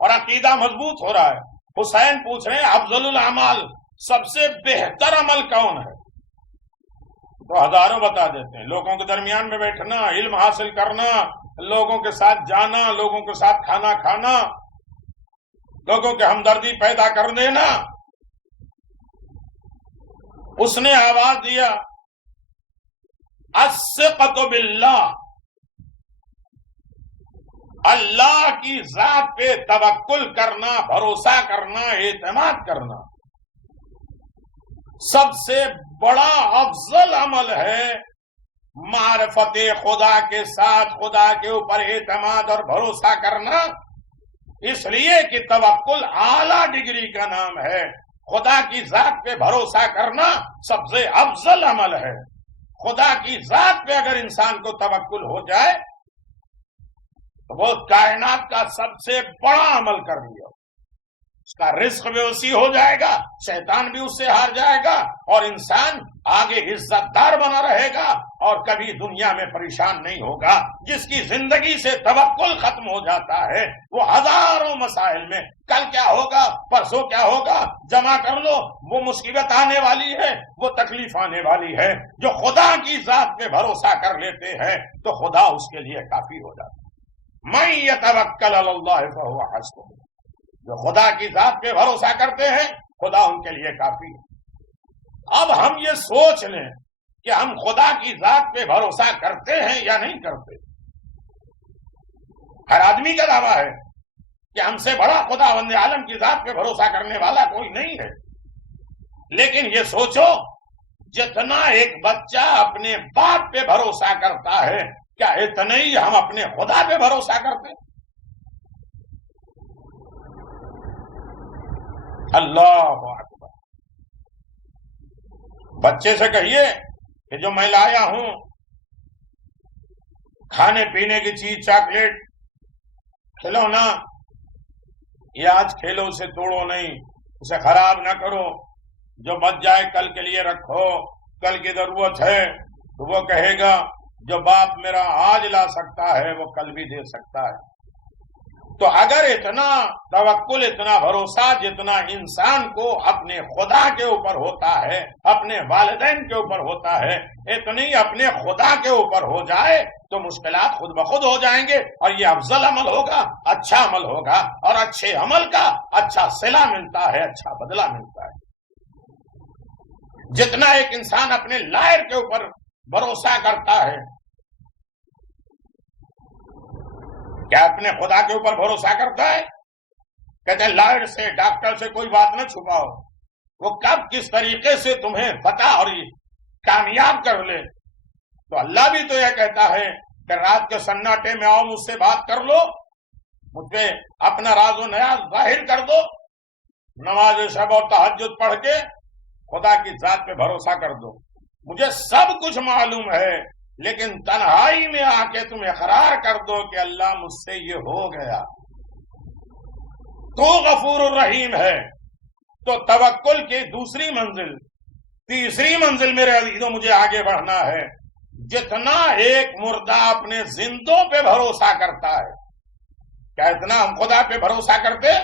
اور عقیدہ مضبوط ہو رہا ہے۔ حسین پوچھ رہے ہیں افضل الاعمال، سب سے بہتر عمل کون ہے؟ تو ہزاروں بتا دیتے ہیں، لوگوں کے درمیان میں بیٹھنا، علم حاصل کرنا، لوگوں کے ساتھ جانا، لوگوں کے ساتھ کھانا کھانا، لوگوں کے ہمدردی پیدا کر دینا۔ اس نے آواز دیا الثقۃ باللہ، اللہ کی ذات پہ توکل کرنا، بھروسہ کرنا، اعتماد کرنا سب سے بڑا افضل عمل ہے۔ معرفت خدا کے ساتھ خدا کے اوپر اعتماد اور بھروسہ کرنا، اس لیے کہ توکل اعلیٰ ڈگری کا نام ہے۔ خدا کی ذات پہ بھروسہ کرنا سب سے افضل عمل ہے۔ خدا کی ذات پہ اگر انسان کو توکل ہو جائے تو وہ کائنات کا سب سے بڑا عمل کر لیا، اس کا رزق بھی اسی ہو جائے گا، شیطان بھی اس سے ہار جائے گا، اور انسان آگے عزت دار بنا رہے گا اور کبھی دنیا میں پریشان نہیں ہوگا۔ جس کی زندگی سے توکل ختم ہو جاتا ہے وہ ہزاروں مسائل میں کل کیا ہوگا، پرسوں کیا ہوگا، جمع کر لو، وہ مصیبت آنے والی ہے، وہ تکلیف آنے والی ہے۔ جو خدا کی ذات پہ بھروسہ کر لیتے ہیں تو خدا اس کے لیے کافی ہو جاتا ہے۔ من یتوکل علی اللہ فہو حسبہ، جو خدا کی ذات پہ بھروسہ کرتے ہیں خدا ان کے لیے کافی ہے۔ اب ہم یہ سوچ لیں کہ ہم خدا کی ذات پہ بھروسہ کرتے ہیں یا نہیں کرتے۔ ہر آدمی کا دعویٰ ہے کہ ہم سے بڑا خداوند عالم کی ذات پہ بھروسہ کرنے والا کوئی نہیں ہے، لیکن یہ سوچو جتنا ایک بچہ اپنے باپ پہ بھروسہ کرتا ہے کیا اتنا ہی ہم اپنے خدا پہ بھروسہ کرتے؟ اللہ اکبر۔ بچے سے کہیے کہ جو میں لایا ہوں کھانے پینے کی چیز، چاکلیٹ، کھلونا، یہ آج کھیلو، اسے توڑو نہیں، اسے خراب نہ کرو، جو بچ جائے کل کے لیے رکھو، کل کی ضرورت ہے۔ تو وہ کہے گا جو باپ میرا آج لا سکتا ہے وہ کل بھی دے سکتا ہے۔ تو اگر اتنا توکل، اتنا بھروسہ جتنا انسان کو اپنے خدا کے اوپر ہوتا ہے، اپنے والدین کے اوپر ہوتا ہے، اتنی اپنے خدا کے اوپر ہو جائے تو مشکلات خود بخود ہو جائیں گے، اور یہ افضل عمل ہوگا، اچھا عمل ہوگا، اور اچھے عمل کا اچھا صلہ ملتا ہے، اچھا بدلہ ملتا ہے۔ جتنا ایک انسان اپنے لائر کے اوپر بھروسہ کرتا ہے، کیا اپنے خدا کے اوپر بھروسہ کرتا ہے؟ کہتے ہیں لائر سے، ڈاکٹر سے کوئی بات نہ چھپاؤ، وہ کب کس طریقے سے تمہیں پتا اور کامیاب کر لے۔ تو اللہ بھی تو یہ کہتا ہے کہ رات کے سناٹے میں آؤ، مجھ سے بات کر لو، مجھ پہ اپنا راز و نیاز ظاہر کر دو، نماز شب اور تہجد پڑھ کے خدا کی ذات پہ بھروسہ کر دو، مجھے سب کچھ معلوم ہے، لیکن تنہائی میں آ کے تم اقرار کر دو کہ اللہ مجھ سے یہ ہو گیا، تو غفور الرحیم ہے۔ تو توکل کی دوسری منزل، تیسری منزل میرے عزیزوں مجھے آگے بڑھنا ہے، جتنا ایک مردہ اپنے زندوں پہ بھروسہ کرتا ہے، کیا اتنا ہم خدا پہ بھروسہ کرتے؟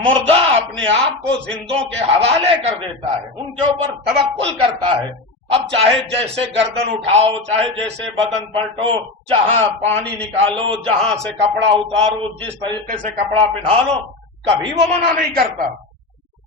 مردہ اپنے آپ کو زندوں کے حوالے کر دیتا ہے، ان کے اوپر توکل کرتا ہے۔ اب چاہے جیسے گردن اٹھاؤ، چاہے جیسے بدن پلٹو، جہاں پانی نکالو، جہاں سے کپڑا اتارو، جس طریقے سے کپڑا پہنا لو، کبھی وہ منع نہیں کرتا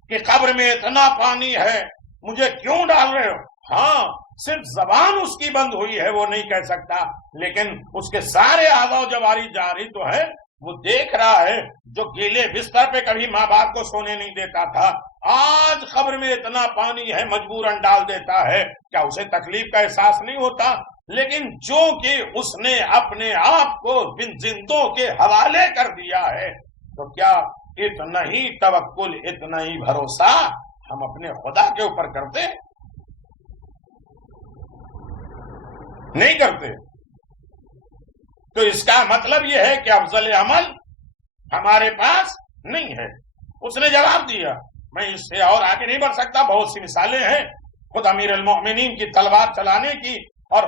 کہ قبر میں اتنا پانی ہے مجھے کیوں ڈال رہے ہو۔ ہاں، صرف زبان اس کی بند ہوئی ہے، وہ نہیں کہہ سکتا، لیکن اس کے سارے اعضاء و جواری جاری تو ہے۔ وہ دیکھ رہا ہے جو گیلے بستر پہ کبھی ماں باپ کو سونے نہیں دیتا تھا، آج قبر میں اتنا پانی ہے مجبوراً ڈال دیتا ہے، کیا اسے تکلیف کا احساس نہیں ہوتا؟ لیکن جو کہ اس نے اپنے آپ کو زندوں کے حوالے کر دیا ہے، تو کیا اتنا ہی توکل، اتنا ہی بھروسہ ہم اپنے خدا کے اوپر کرتے نہیں کرتے؟ تو اس کا مطلب یہ ہے کہ افضل عمل ہمارے پاس نہیں ہے۔ اس نے جواب دیا، میں اس سے اور آگے نہیں بڑھ سکتا، بہت سی مثالیں ہیں خود امیر المؤمنین کی تلوار چلانے کی، اور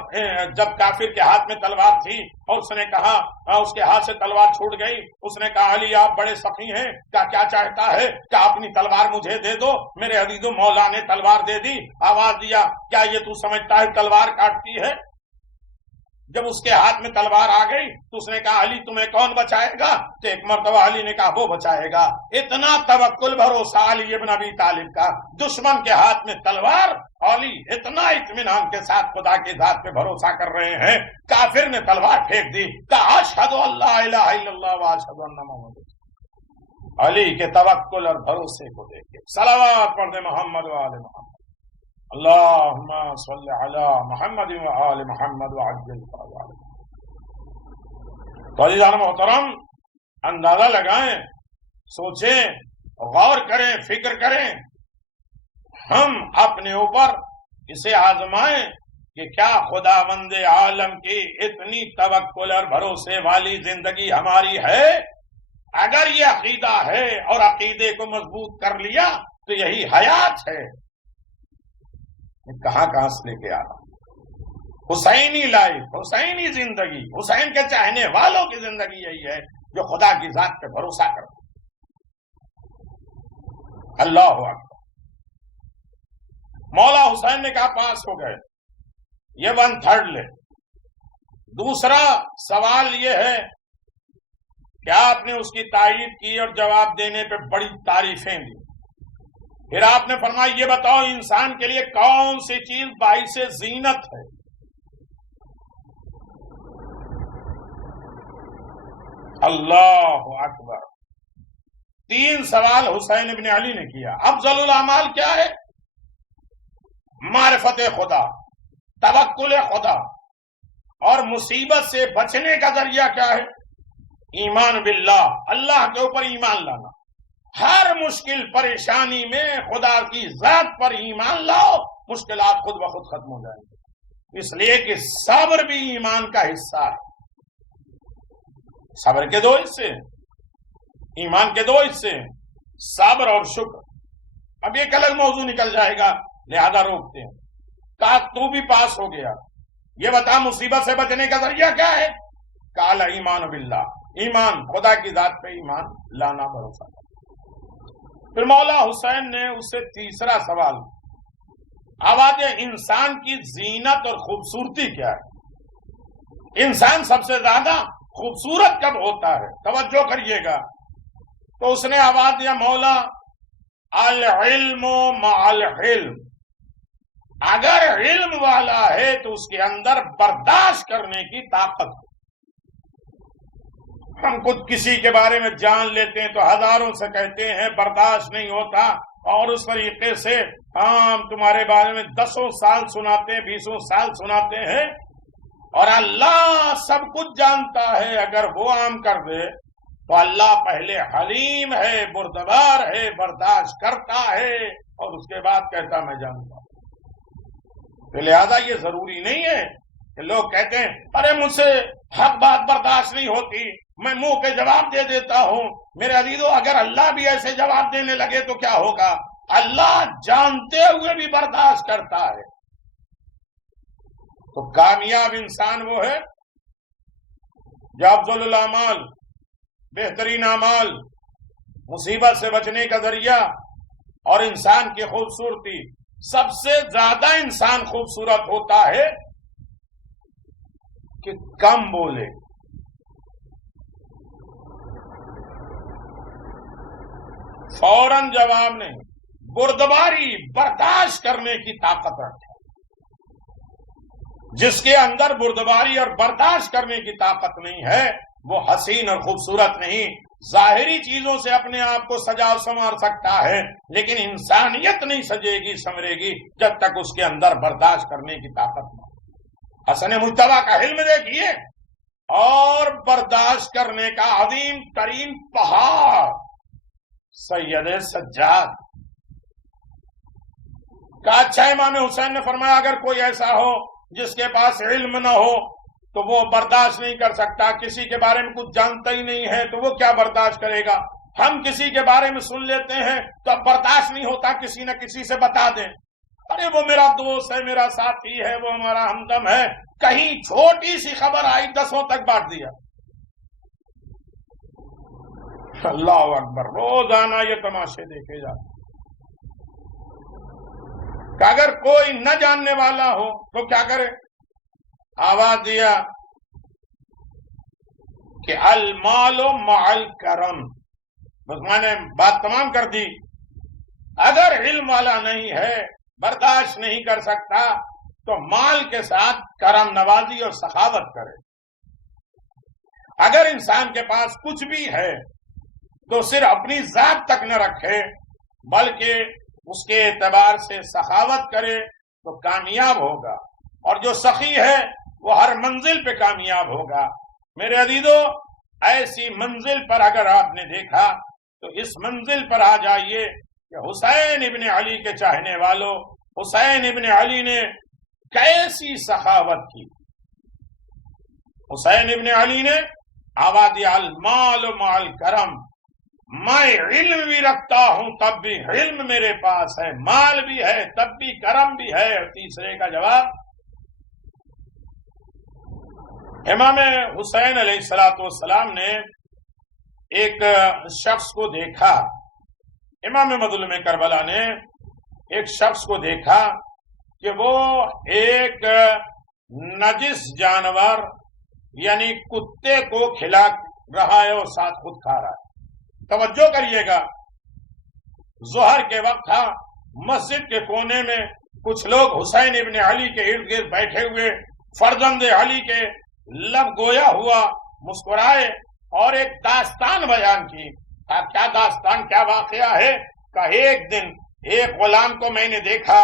جب کافر کے ہاتھ میں تلوار تھی اور اس نے کہا، اس کے ہاتھ سے تلوار چھوٹ گئی، اس نے کہا علی آپ بڑے سخی ہیں، کیا چاہتا ہے کہ اپنی تلوار مجھے دے دو؟ میرے عزیزو مولا نے تلوار دے دی، آواز دیا، کیا یہ تو سمجھتا ہے تلوار کاٹتی ہے؟ جب اس کے ہاتھ میں تلوار آ گئی تو اس نے کہا علی تمہیں کون بچائے گا؟ تو ایک مرتبہ علی نے کہا وہ بچائے گا۔ اتنا توکل بھروسہ علی ابن ابی طالب کا، دشمن کے ہاتھ میں تلوار، علی اتنا اطمینان کے ساتھ خدا کی ذات پہ بھروسہ کر رہے ہیں، کافر نے تلوار پھینک دی، کہا اشہد ان لا الہ الا اللہ واشہد ان محمد۔ علی کے توکل اور بھروسے کو دیکھیں، صلوات پڑھ دیں محمد و آل محمد، اللہم صلی علی محمد و آل محمد وعجل فرجہ۔ تو عزیزان محترم، اندازہ لگائیں، سوچیں، غور کریں، فکر کریں، ہم اپنے اوپر اسے آزمائیں کہ کیا خداوند عالم کی اتنی توکل اور بھروسے والی زندگی ہماری ہے؟ اگر یہ عقیدہ ہے اور عقیدے کو مضبوط کر لیا تو یہی حیات ہے۔ کہاں سے لے کے آ رہا، حسینی لائف، حسینی زندگی، حسین کے چاہنے والوں کی زندگی یہی ہے جو خدا کی ذات پہ بھروسہ کرتے۔ اللہ اکبر۔ مولا حسین نے کہا پاس ہو گئے، یہ 1/3 لے۔ دوسرا سوال یہ ہے کہ آپ نے اس کی تعریف کی اور جواب دینے پہ بڑی تعریفیں دی. پھر آپ نے فرمایا یہ بتاؤ انسان کے لیے کون سی چیز باعث زینت ہے؟ اللہ اکبر. 3 سوال حسین ابن علی نے کیا. افضل الاعمال کیا ہے؟ معرفت خدا، توکل خدا، اور مصیبت سے بچنے کا ذریعہ کیا ہے؟ ایمان باللہ، اللہ کے اوپر ایمان لانا. ہر مشکل پریشانی میں خدا کی ذات پر ایمان لاؤ، مشکلات خود بخود ختم ہو جائیں گے. اس لیے کہ صبر بھی ایمان کا حصہ ہے. صبر کے 2 حصے ہیں، ایمان کے 2 حصے ہیں، صبر اور شکر. اب ایک الگ موضوع نکل جائے گا، لہذا روکتے ہیں. کہا تو بھی پاس ہو گیا، یہ بتا مصیبت سے بچنے کا ذریعہ کیا ہے؟ قال ایمان باللہ، ایمان خدا کی ذات پہ ایمان لانا، بھروسہ. پھر مولا حسین نے اس سے تیسرا سوال، آواز انسان کی زینت اور خوبصورتی کیا ہے؟ انسان سب سے زیادہ خوبصورت کب ہوتا ہے؟ توجہ کریے گا. تو اس نے آواز دیا مولا العلم مع الحلم، اگر علم والا ہے تو اس کے اندر برداشت کرنے کی طاقت. ہم خود کسی کے بارے میں جان لیتے ہیں تو ہزاروں سے کہتے ہیں برداشت نہیں ہوتا، اور اس طریقے سے ہم تمہارے بارے میں 10 سال سناتے ہیں، 20 سال سناتے ہیں، اور اللہ سب کچھ جانتا ہے. اگر وہ عام کر دے تو اللہ پہلے حلیم ہے، بردبار ہے، برداشت کرتا ہے، اور اس کے بعد کہتا میں جانتا ہوں. تو لہذا یہ ضروری نہیں ہے کہ لوگ کہتے ہیں ارے مجھ سے حق بات برداشت نہیں ہوتی، میں منہ پہ جواب دے دیتا ہوں. میرے عزیزو، اگر اللہ بھی ایسے جواب دینے لگے تو کیا ہوگا؟ اللہ جانتے ہوئے بھی برداشت کرتا ہے. تو کامیاب انسان وہ ہے جو افضل الاعمال، بہترین اعمال، مصیبت سے بچنے کا ذریعہ اور انسان کی خوبصورتی. سب سے زیادہ انسان خوبصورت ہوتا ہے کہ کم بولے، فوراً جواب نہیں، بردباری، برداشت کرنے کی طاقت رکھے. جس کے اندر بردباری اور برداشت کرنے کی طاقت نہیں ہے وہ حسین اور خوبصورت نہیں. ظاہری چیزوں سے اپنے آپ کو سجا و سنوار سکتا ہے، لیکن انسانیت نہیں سجے گی سنورے گی جب تک اس کے اندر برداشت کرنے کی طاقت نہ. حسن مجتبی کا علم دیکھیے اور برداشت کرنے کا عظیم ترین پہاڑ سید سجاد کا. اچھا امام حسین نے فرمایا اگر کوئی ایسا ہو جس کے پاس علم نہ ہو تو وہ برداشت نہیں کر سکتا. کسی کے بارے میں کچھ جانتا ہی نہیں ہے تو وہ کیا برداشت کرے گا؟ ہم کسی کے بارے میں سن لیتے ہیں تو اب برداشت نہیں ہوتا کسی نہ کسی سے بتا دیں ارے وہ میرا دوست ہے، میرا ساتھی ہے، وہ ہمارا ہمدم ہے. کہیں چھوٹی سی خبر آئی 10 تک بانٹ دیا. اللہ اکبر. روزانہ یہ تماشے دیکھے جاتے. کہ اگر کوئی نہ جاننے والا ہو تو کیا کرے؟ آواز دیا کہ المال مع الکرم. بس میں نے بات تمام کر دی. اگر علم والا نہیں ہے، برداشت نہیں کر سکتا، تو مال کے ساتھ کرم نوازی اور سخاوت کرے. اگر انسان کے پاس کچھ بھی ہے تو صرف اپنی ذات تک نہ رکھے بلکہ اس کے اعتبار سے سخاوت کرے تو کامیاب ہوگا. اور جو سخی ہے وہ ہر منزل پہ کامیاب ہوگا. میرے عزیزو، ایسی منزل پر اگر آپ نے دیکھا تو اس منزل پر آ جائیے کہ حسین ابن علی کے چاہنے والوں، حسین ابن علی نے کیسی سخاوت کی. حسین ابن علی نے آواز دیا المال مع الکرم. میں علم بھی رکھتا ہوں تب بھی علم میرے پاس ہے، مال بھی ہے تب بھی کرم بھی ہے. اور تیسرے کا جواب امام حسین علیہ السلام نے ایک شخص کو دیکھا. امام مظلوم کربلا نے ایک شخص کو دیکھا کہ وہ ایک نجس جانور یعنی کتے کو کھلا رہا ہے اور ساتھ خود کھا رہا ہے۔ توجہ کریے گا، ظہر کے وقت تھا، مسجد کے کونے میں کچھ لوگ حسین ابن علی کے ارد گرد بیٹھے ہوئے، فرزند علی کے لب گویا ہوا مسکرائے اور ایک داستان بیان کی۔ کیا داستان، کیا واقعہ ہے؟ کہ ایک دن ایک غلام کو میں نے دیکھا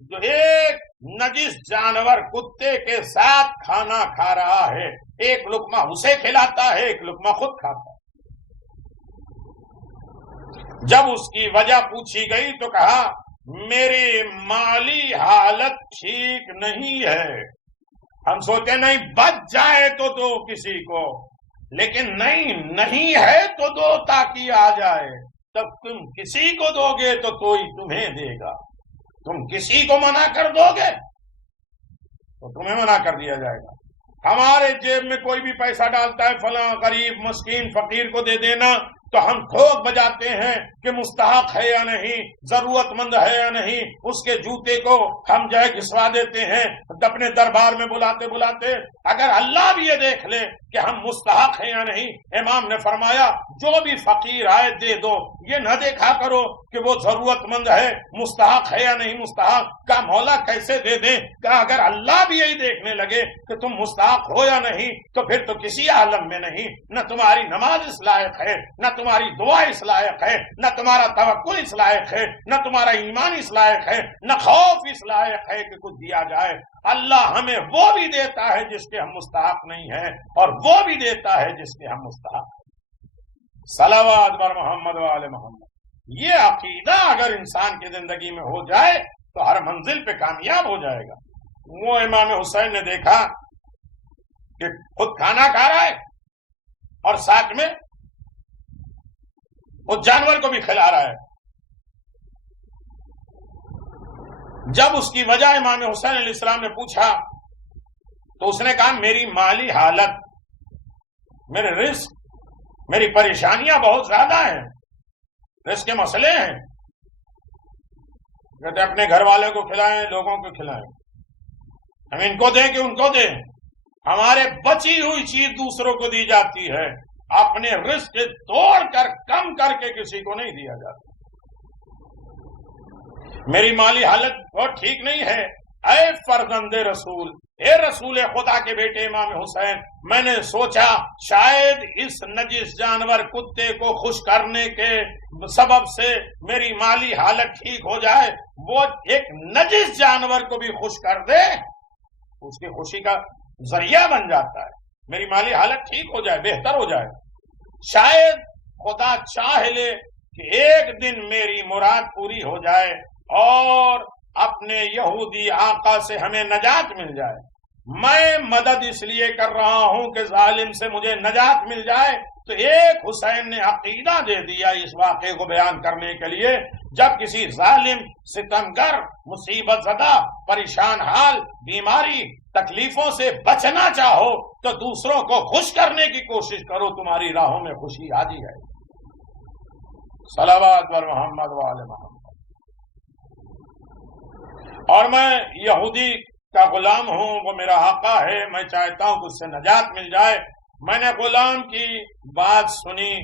جو ایک نجس جانور کتے کے ساتھ کھانا کھا رہا ہے، ایک لقمہ اسے کھلاتا ہے، ایک لقمہ خود کھاتا ہے۔ جب اس کی وجہ پوچھی گئی تو کہا میری مالی حالت ٹھیک نہیں ہے۔ ہم سوچے نہیں بچ جائے تو دو کسی کو، لیکن نہیں ہے تو دو تاکہ آ جائے۔ تب تم کسی کو دو گے تو کوئی تمہیں دے گا، تم کسی کو منع کر دو گے تو تمہیں منع کر دیا جائے گا۔ ہمارے جیب میں کوئی بھی پیسہ ڈالتا ہے، فلاں غریب مسکین فقیر کو دے دینا، تو ہم ٹھوک بجاتے ہیں کہ مستحق ہے یا نہیں، ضرورت مند ہے یا نہیں، اس کے جوتے کو ہم جو ہے گھسوا دیتے ہیں اپنے دربار میں بلاتے بلاتے۔ اگر اللہ بھی یہ دیکھ لے کہ ہم مستحق ہیں یا نہیں، امام نے فرمایا جو بھی فقیر آئے دے دو، یہ نہ دیکھا کرو کہ وہ ضرورت مند ہے، مستحق ہے یا نہیں مستحق، کا مولا کیسے دے دیں۔ کہ اگر اللہ بھی یہی دیکھنے لگے کہ تم مستحق ہو یا نہیں، تو پھر تو کسی عالم میں نہیں، نہ تمہاری نماز اس لائق ہے، نہ تمہاری دعا اس لائق ہے، نہ تمہارا توکل اس لائق ہے، نہ تمہارا ایمان اس لائق ہے، نہ خوف اس لائق ہے کہ کچھ دیا جائے۔ اللہ ہمیں وہ بھی دیتا ہے جس کے ہم مستحق نہیں ہیں، اور وہ بھی دیتا ہے جس کے ہم مستحق ہیں۔ صلوات بر محمد و آل محمد۔ یہ عقیدہ اگر انسان کی زندگی میں ہو جائے تو ہر منزل پہ کامیاب ہو جائے گا۔ وہ امام حسین نے دیکھا کہ خود کھانا کھا رہا ہے اور ساتھ میں اس جانور کو بھی کھلا رہا ہے۔ جب اس کی وجہ امام حسین علیہ السلام نے پوچھا تو اس نے کہا میری مالی حالت، میرے رزق، میری پریشانیاں بہت زیادہ ہیں، رزق کے مسئلے ہیں۔ کہتے اپنے گھر والوں کو کھلائیں، لوگوں کو کھلائیں، ہم ان کو دیں کہ ان کو دیں، ہمارے بچی ہوئی چیز دوسروں کو دی جاتی ہے، اپنے رزق توڑ کر کم کر کے کسی کو نہیں دیا جاتا۔ میری مالی حالت بہت ٹھیک نہیں ہے، اے فرزند رسول، اے رسول خدا کے بیٹے امام حسین، میں نے سوچا شاید اس نجس جانور کتے کو خوش کرنے کے سبب سے میری مالی حالت ٹھیک ہو جائے۔ وہ ایک نجس جانور کو بھی خوش کر دے، اس کی خوشی کا ذریعہ بن جاتا ہے، میری مالی حالت ٹھیک ہو جائے، بہتر ہو جائے۔ شاید خدا چاہ لے کہ ایک دن میری مراد پوری ہو جائے اور اپنے یہودی آقا سے ہمیں نجات مل جائے۔ میں مدد اس لیے کر رہا ہوں کہ ظالم سے مجھے نجات مل جائے۔ تو ایک حسین نے عقیدہ دے دیا اس واقعے کو بیان کرنے کے لیے، جب کسی ظالم، ستمگر، مصیبت زدہ، پریشان حال، بیماری، تکلیفوں سے بچنا چاہو تو دوسروں کو خوش کرنے کی کوشش کرو، تمہاری راہوں میں خوشی آ جائے۔ صلوات بر محمد و آل محمد۔ اور میں یہودی کا غلام ہوں، وہ میرا آقا ہے، میں چاہتا ہوں کہ اس سے نجات مل جائے۔ میں نے غلام کی بات سنی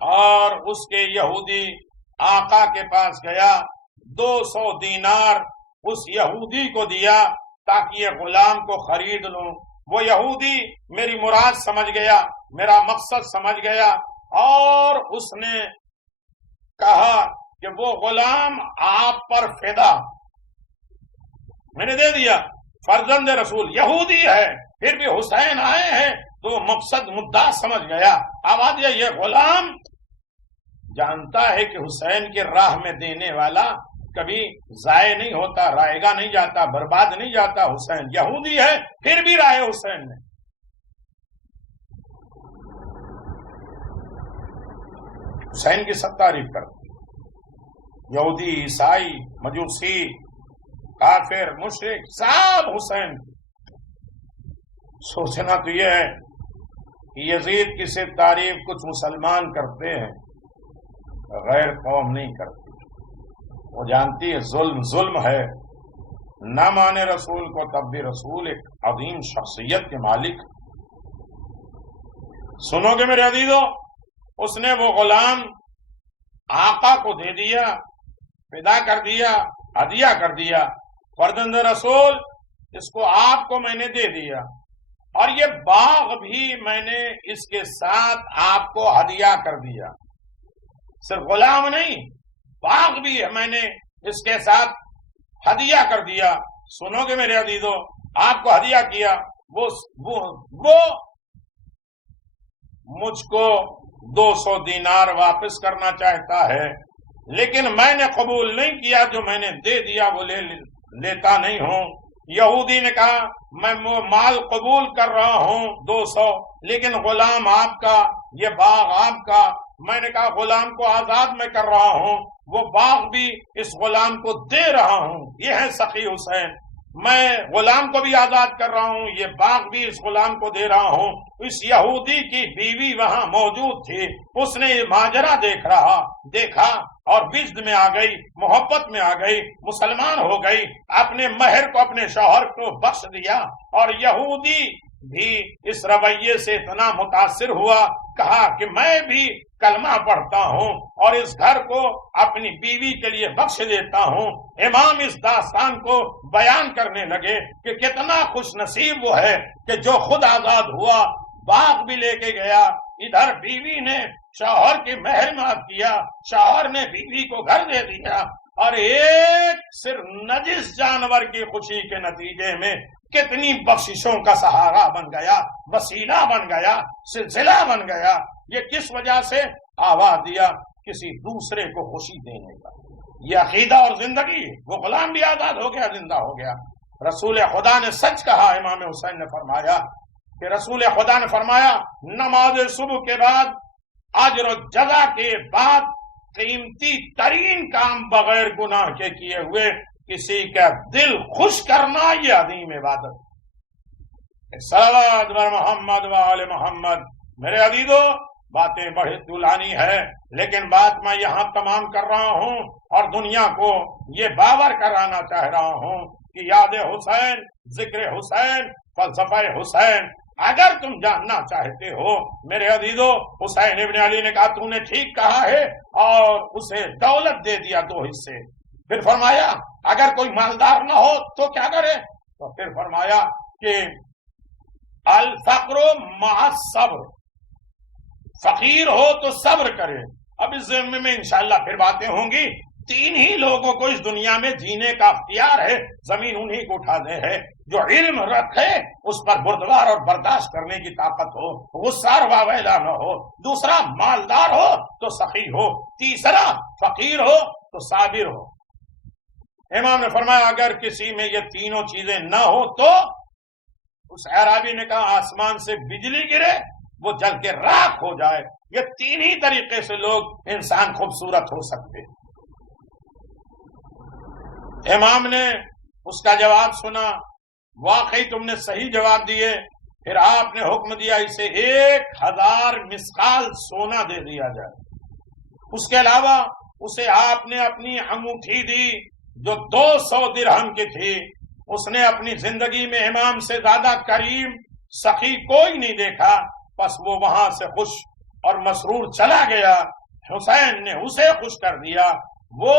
اور اس کے یہودی آقا کے پاس گیا، 200 دینار اس یہودی کو دیا تاکہ یہ غلام کو خرید لوں۔ وہ یہودی میری مراد سمجھ گیا، میرا مقصد سمجھ گیا، اور اس نے کہا کہ وہ غلام آپ پر فدا۔ میں نے دے دیا، فرزند رسول یہودی ہے، پھر بھی حسین آئے ہیں تو مقصد مدعا سمجھ گیا۔ آواز یہ غلام جانتا ہے کہ حسین کی راہ میں دینے والا کبھی ضائع نہیں ہوتا، رائے گا نہیں جاتا، برباد نہیں جاتا۔ حسین یہودی ہے پھر بھی رائے حسین نے۔ حسین کی سب تعریف کرتے، یہودی، عیسائی، مجوسی، کافر، مشرک، سب حسین۔ سوچنا تو یہ ہے کہ یزید کی صرف تعریف کچھ مسلمان کرتے ہیں، غیر قوم نہیں کرتی۔ وہ جانتی ہے ظلم ظلم ہے، نہ مانے رسول کو تب بھی رسول ایک عظیم شخصیت کے مالک۔ سنو گے میرے عزیزو، اس نے وہ غلام آقا کو دے دیا، فدا کر دیا، ہدیہ کر دیا، فرزند رسول اس کو آپ کو میں نے دے دیا، اور یہ باغ بھی میں نے اس کے ساتھ آپ کو ہدیہ کر دیا۔ صرف غلام نہیں، باغ بھی میں نے اس کے ساتھ ہدیہ کر دیا۔ سنو گے میرے عزیزو، آپ کو ہدیہ کیا، وہ مجھ کو 200 دینار واپس کرنا چاہتا ہے، لیکن میں نے قبول نہیں کیا، جو میں نے دے دیا وہ لیتا نہیں ہوں۔ یہودی نے کہا میں مال قبول کر رہا ہوں 200، لیکن غلام آپ کا، یہ باغ آپ کا۔ میں نے کہا غلام کو آزاد میں کر رہا ہوں، وہ باغ بھی اس غلام کو دے رہا ہوں۔ یہ ہے سخی حسین، میں غلام کو بھی آزاد کر رہا ہوں، یہ باغ بھی اس غلام کو دے رہا ہوں۔ اس یہودی کی بیوی وہاں موجود تھی، اس نے یہ ماجرا دیکھا اور بجد میں آ گئی، محبت میں آ گئی، مسلمان ہو گئی، اپنے مہر کو اپنے شوہر کو بخش دیا، اور یہودی بھی اس رویے سے اتنا متاثر ہوا، کہا کہ میں بھی کلمہ پڑھتا ہوں اور اس گھر کو اپنی بیوی کے لیے بخش دیتا ہوں۔ امام اس داستان کو بیان کرنے لگے کہ کتنا خوش نصیب وہ ہے کہ جو خود آزاد ہوا، باغ بھی لے کے گیا، ادھر بیوی نے شوہر کی مہر معاف کیا، شوہر نے بیوی کو گھر دے دیا، اور ایک صرف نجس جانور کی خوشی کے نتیجے میں کتنی بخششوں کا سہارا بن گیا، وسیلہ بن گیا، سلسلہ بن گیا۔ یہ کس وجہ سے؟ آواز دیا کسی دوسرے کو خوشی دینے کا۔ یہ عقیدہ اور زندگی، وہ غلام بھی آزاد ہو گیا، زندہ ہو گیا۔ رسول خدا نے سچ کہا، امام حسین نے فرمایا کہ رسول خدا نے فرمایا نماز صبح کے بعد، اجر و جزا کے بعد، قیمتی ترین کام بغیر گناہ کے کیے ہوئے کسی کا دل خوش کرنا، یہ عظیم عبادت۔ صلوات بر محمد و آل محمد۔ میرے عزیزو، باتیں بڑی طولانی ہے، لیکن بات میں یہاں تمام کر رہا ہوں اور دنیا کو یہ باور کرانا چاہ رہا ہوں کہ یاد حسین، ذکر حسین، فلسفہ حسین اگر تم جاننا چاہتے ہو میرے عزیزو، حسین ابن علی نے کہا تو نے ٹھیک کہا ہے، اور اسے دولت دے دیا 2 حصے۔ پھر فرمایا اگر کوئی مالدار نہ ہو تو کیا کرے؟ تو پھر فرمایا کہ الفقر مع الصبر، فقیر ہو تو صبر کرے۔ اب اس ضمن میں انشاءاللہ پھر باتیں ہوں گی۔ 3 ہی لوگوں کو اس دنیا میں جینے کا اختیار ہے، زمین انہی کو اٹھانے ہے جو علم رکھے، اس پر بردبار اور برداشت کرنے کی طاقت ہو، غصہ اور واویلا نہ ہو، دوسرا مالدار ہو تو سخی ہو، تیسرا فقیر ہو تو صابر ہو۔ امام نے فرمایا اگر کسی میں یہ تینوں چیزیں نہ ہو تو، اس اعرابی نے کہا آسمان سے بجلی گرے وہ جل کے راکھ ہو جائے۔ یہ 3 ہی طریقے سے لوگ انسان خوبصورت ہو سکتے۔ امام نے اس کا جواب سنا، واقعی تم نے صحیح جواب دیے۔ پھر آپ نے حکم دیا اسے 1000 مسقال سونا دے دیا جائے۔ اس کے علاوہ اسے آپ نے اپنی انگوٹھی دی جو 200 درہم کی تھی۔ اس نے اپنی زندگی میں امام سے زیادہ کریم سخی کوئی نہیں دیکھا، بس وہ وہاں سے خوش اور مسرور چلا گیا۔ حسین نے اسے خوش کر دیا، وہ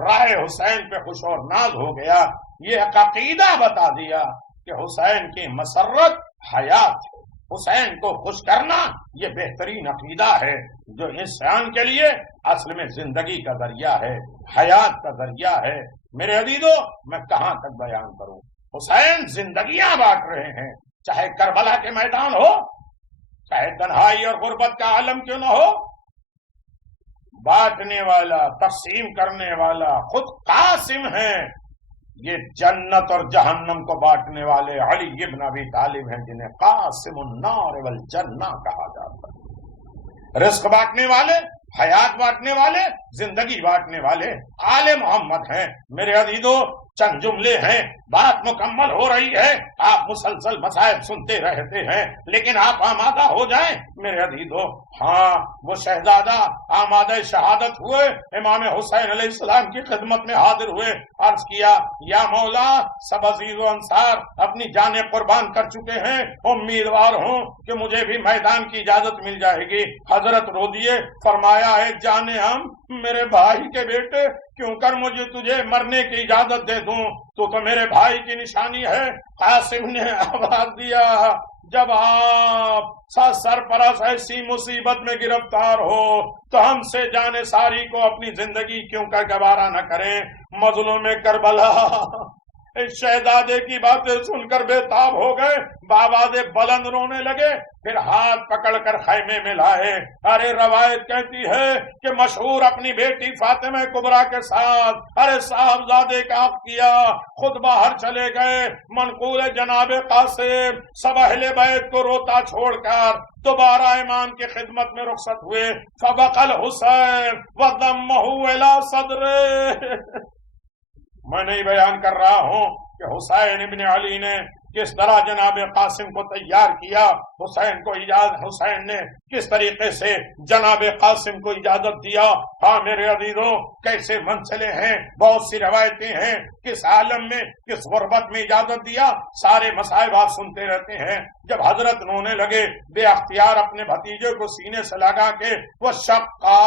رائے حسین پہ خوش اور ناز ہو گیا۔ یہ ایک عقیدہ بتا دیا کہ حسین کی مسرت حیات ہے، حسین کو خوش کرنا یہ بہترین عقیدہ ہے جو انسان کے لیے اصل میں زندگی کا ذریعہ ہے، حیات کا ذریعہ ہے۔ میرے عزیزو، میں کہاں تک بیان کروں؟ حسین زندگیاں بانٹ رہے ہیں، چاہے کربلا کے میدان ہو، چاہے تنہائی اور غربت کا عالم کیوں نہ ہو، بانٹنے والا، تقسیم کرنے والا خود قاسم ہے۔ یہ جنت اور جہنم کو بانٹنے والے علی ابن ابی طالب ہیں، جنہیں قاسم النار والجنہ کہا جاتا ہے۔ رزق بانٹنے والے، حیات بانٹنے والے، زندگی بانٹنے والے آل محمد ہیں۔ میرے عزیزو، چند جملے ہیں، بات مکمل ہو رہی ہے، آپ مسلسل مصائب سنتے رہتے ہیں، لیکن آپ آمادہ ہو جائیں میرے عزیزو۔ ہاں وہ شہزادہ آمادہ شہادت ہوئے، امام حسین علیہ السلام کی خدمت میں حاضر ہوئے، عرض کیا یا مولا سب عزیز و انصار اپنی جانیں قربان کر چکے ہیں، امیدوار ہوں کہ مجھے بھی میدان کی اجازت مل جائے گی۔ حضرت رو دیے، فرمایا ہے جانے ہم میرے بھائی کے بیٹے کیوں کر مجھے تجھے مرنے کی اجازت دے دوں، تو میرے بھائی کی نشانی ہے۔ قاسم نے آواز دیا جب آپ سرپرست ایسی مصیبت میں گرفتار ہو تو ہم سے جانے ساری کو اپنی زندگی کیوں کر گوارا نہ کریں۔ مظلوم کربلا اس شہزادے کی باتیں سن کر بے تاب ہو گئے، بآواز بلند رونے لگے، پھر ہاتھ پکڑ کر خیمے میں لائے۔ ارے روایت کہتی ہے کہ مشہور اپنی بیٹی فاطمہ کبریٰ کے ساتھ صاحبزادے کا عقد کیا، خود باہر چلے گئے۔ منقول جناب قاسم سب اہل بیت کو روتا چھوڑ کر دوبارہ امام کی خدمت میں رخصت ہوئے۔ فبقى الحسین وضمه الى صدره۔ میں نہیں بیان کر رہا ہوں کہ حسین ابن علی نے کس طرح جناب قاسم کو تیار کیا، حسین نے کس طریقے سے جناب قاسم کو اجازت دیا۔ ہاں میرے عزیزوں کیسے منزلیں ہیں، بہت سی روایتیں ہیں، کس عالم میں کس غربت میں اجازت دیا، سارے مصائب آپ سنتے رہتے ہیں۔ جب حضرت رونے لگے، بے اختیار اپنے بھتیجے کو سینے سے لگا کے وہ شقا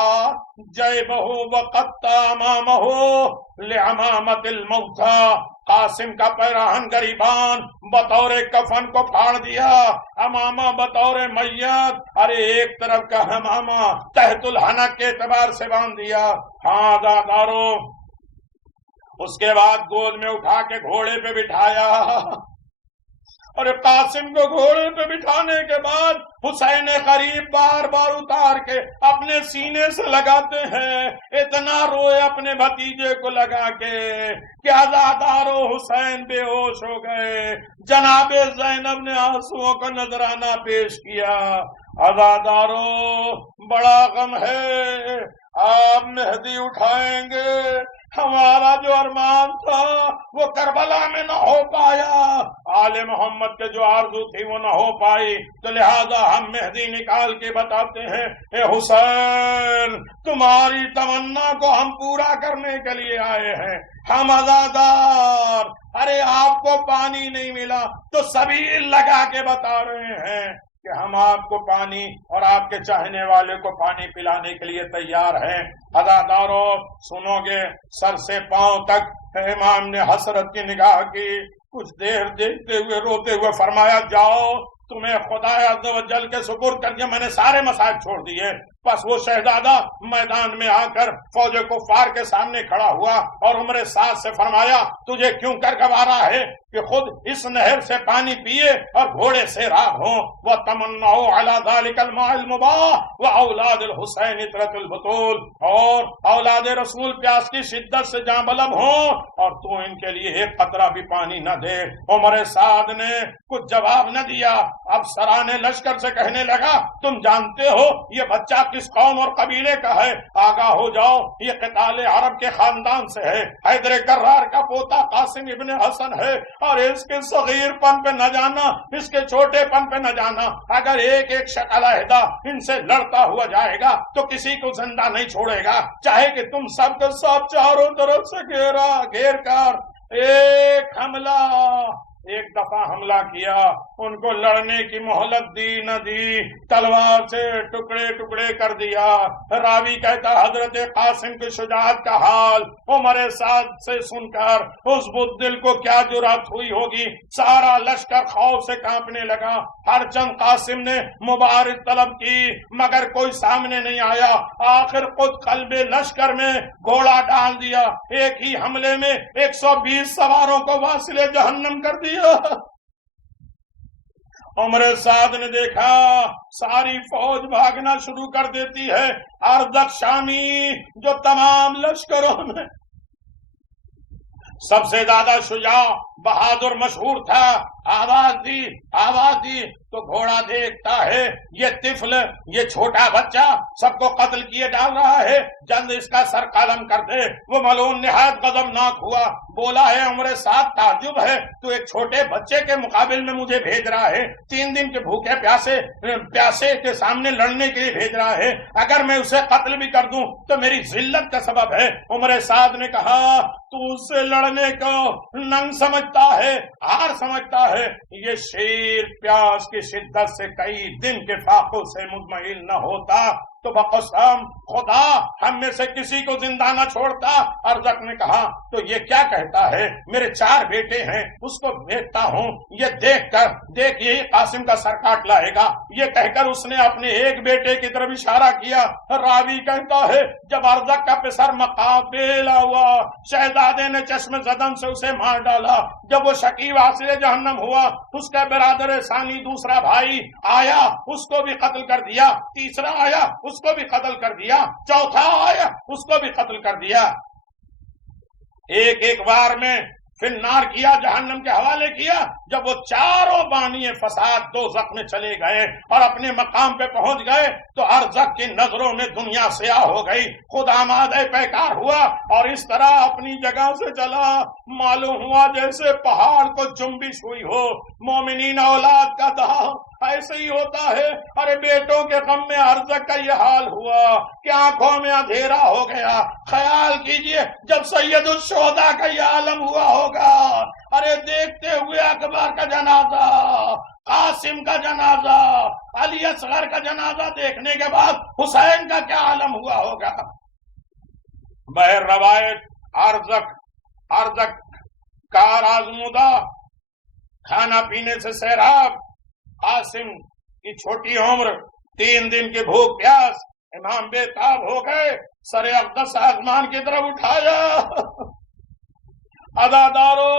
جیبہ وقطع امامہ لعمامۃ الموتى، قاسم کا پیراہن گریبان بطور کفن کو پھاڑ دیا، امامہ بطور میت، ارے ایک طرف کا امامہ تحت الحنک کے اعتبار سے باندھ دیا۔ ہاں دادارو، اس کے بعد گود میں اٹھا کے گھوڑے پہ بٹھایا، اور قاسم کو گھوڑے پہ بٹھانے کے بعد حسین قریب بار بار اتار کے اپنے سینے سے لگاتے ہیں، اتنا روئے اپنے بھتیجے کو لگا کے کہ عزادارو حسین بے ہوش ہو گئے۔ جناب زینب نے آنسوؤں کا نذرانہ پیش کیا، عزادارو بڑا غم ہے، آپ مہدی اٹھائیں گے، ہمارا جو ارمان تھا وہ کربلا میں نہ ہو پایا، آل محمد کے جو آرزو تھی وہ نہ ہو پائی، تو لہذا ہم مہدی نکال کے بتاتے ہیں، اے حسین تمہاری تمنا کو ہم پورا کرنے کے لیے آئے ہیں، ہم عزادار، ارے آپ کو پانی نہیں ملا تو سبیل لگا کے بتا رہے ہیں کہ ہم آپ کو پانی اور آپ کے چاہنے والے کو پانی پلانے کے لیے تیار ہیں۔ عزادارو سنو گے، سر سے پاؤں تک امام نے حسرت کی نگاہ کی، کچھ دیر دیکھتے ہوئے روتے ہوئے فرمایا جاؤ، تمہیں خدا عز و جل کے سپرد کر کے میں نے سارے مصائب چھوڑ دیے۔ بس وہ شہزادہ میدان میں آ کر فوج کفار کے سامنے کھڑا ہوا اور عمر سعد سے فرمایا تجھے کیوں کر گوارا ہے کہ خود اس نہر سے پانی پیے اور گھوڑے سے راہ ہوں، وَتَمَنَّعُوا عَلَى ذَلِكَ الْمَاءِ الْمُبَاحِ وَأَوْلَادِ الْحُسَيْنِ اطْرَةُ الْبُطُولِ، اور اولاد رسول پیاس کی شدت سے جاں بلب ہوں اور تو ان کے لیے ایک قطرہ بھی پانی نہ دے۔ عمر سعد نے کچھ جواب نہ دیا، اب سران لشکر سے کہنے لگا تم جانتے ہو یہ بچہ کس قوم اور قبیلے کا ہے، آگاہ ہو جاؤ یہ قتال عرب کے خاندان سے ہے، حیدر کرار کا پوتا قاسم ابن حسن ہے، اور اس کے صغیر پن پہ نہ جانا، اس کے چھوٹے پن پہ نہ جانا، اگر ایک ایک شکل علیحدہ ان سے لڑتا ہوا جائے گا تو کسی کو زندہ نہیں چھوڑے گا، چاہے کہ تم سب کے سب چاروں طرف سے گھیر کر ایک حملہ، ایک دفعہ حملہ کیا، ان کو لڑنے کی مہلت دی نہ دی، تلوار سے ٹکڑے ٹکڑے کر دیا۔ راوی کہتا حضرت قاسم کی شجاعت کا حال عمر سعد سے سن کر اس بزدل کو کیا جرأت ہوئی ہوگی، سارا لشکر خوف سے کانپنے لگا، ہر چند قاسم نے مبارز طلب کی مگر کوئی سامنے نہیں آیا، آخر خود قلب لشکر میں گھوڑا ڈال دیا، ایک ہی حملے میں 120 سواروں کو واصل جہنم کر دیا۔ عمر سعد نے دیکھا ساری فوج بھاگنا شروع کر دیتی ہے، ارزق شامی جو تمام لشکروں میں سب سے زیادہ شجاع بہادر مشہور تھا، آواز دی تو گھوڑا دیکھتا ہے یہ طفل، یہ چھوٹا بچہ سب کو قتل کیے ڈال رہا ہے، جلد اس کا سر قلم کر دے۔ وہ ملعون نہایت غضبناک ہوا، بولا ہے عمر سعد تعجب ہے، تو ایک چھوٹے بچے کے مقابل میں مجھے بھیج رہا ہے، 3 دن کے بھوکے پیاسے کے سامنے لڑنے کے لیے بھیج رہا ہے، اگر میں اسے قتل بھی کر دوں تو میری ذلت کا سبب ہے۔ عمر سعد نے کہا تو اس سے لڑنے کو ننگ سمجھتا ہے، ہار سمجھتا ہے، یہ شیر پیاس کی شدت سے کئی دن کے فاقوں سے مطمئن نہ ہوتا تو بقسم خدا ہم میں سے کسی کو زندہ نہ چھوڑتا۔ ارزق نے کہا تو یہ کیا کہتا ہے، میرے 4 بیٹے ہیں، اس کو بھیجتا ہوں، یہ دیکھ یہی قاسم کا سر کاٹ لائے گا۔ یہ کہہ کر اس نے اپنے ایک بیٹے کی طرف اشارہ کیا۔ راوی کہتا ہے جب ارزق کا پسر مقابلہ ہوا، شہزادے نے چشم زدن سے اسے مار ڈالا۔ جب وہ شکیب حاصل جہنم ہوا، اس کا برادر ثانی دوسرا بھائی آیا، اس کو بھی قتل کر دیا، تیسرا آیا اس کو بھی قتل کر دیا، چوتھا آیا اس کو بھی قتل کر دیا۔ ایک بار میں پھر نار کیا، جہنم کے حوالے کیا۔ جب وہ چاروں بانی فساد دوزخ میں چلے گئے اور اپنے مقام پہ پہنچ گئے تو ارزق کی نظروں میں دنیا سیاہ ہو گئی، خود آمادہ پیکار ہوا اور اس طرح اپنی جگہ سے چلا، معلوم ہوا جیسے پہاڑ کو جنبش ہوئی ہو۔ مومنین اولاد کا دہا ایسے ہی ہوتا ہے۔ ارے بیٹوں کے غم میں ارزق کا یہ حال ہوا کہ آنکھوں میں اندھیرا ہو گیا۔ خیال کیجئے جب سید الشہداء کا یہ عالم ہوا ہوگا، ارے دیکھتے ہوئے اکبر کا جنازہ، قاسم کا جنازہ، علی اصغر کا جنازہ دیکھنے کے بعد حسین کا کیا عالم ہوا ہوگا۔ بہر روایت ارزق کار آزمودہ، کھانا پینے سے سیراب، قاسم کی چھوٹی عمر، 3 دن کی بھوک پیاس، امام بے تاب ہو گئے، سر اقدس آسمان کی طرف اٹھایا۔ عزادارو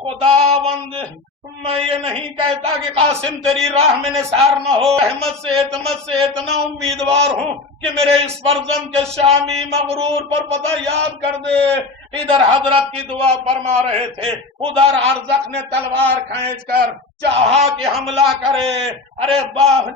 خداوند، میں یہ نہیں کہتا کہ قاسم تیری راہ میں نثار نہ ہو، احمد سے اعتماد سے اتنا امیدوار ہوں کہ میرے اس فرزند کے شامی مغرور پر پتہ یاد کر دے۔ ادھر حضرت کی دعا فرما رہے تھے، ادھر ارزق نے تلوار کھینچ کر چاہا کہ حملہ کرے۔ ارے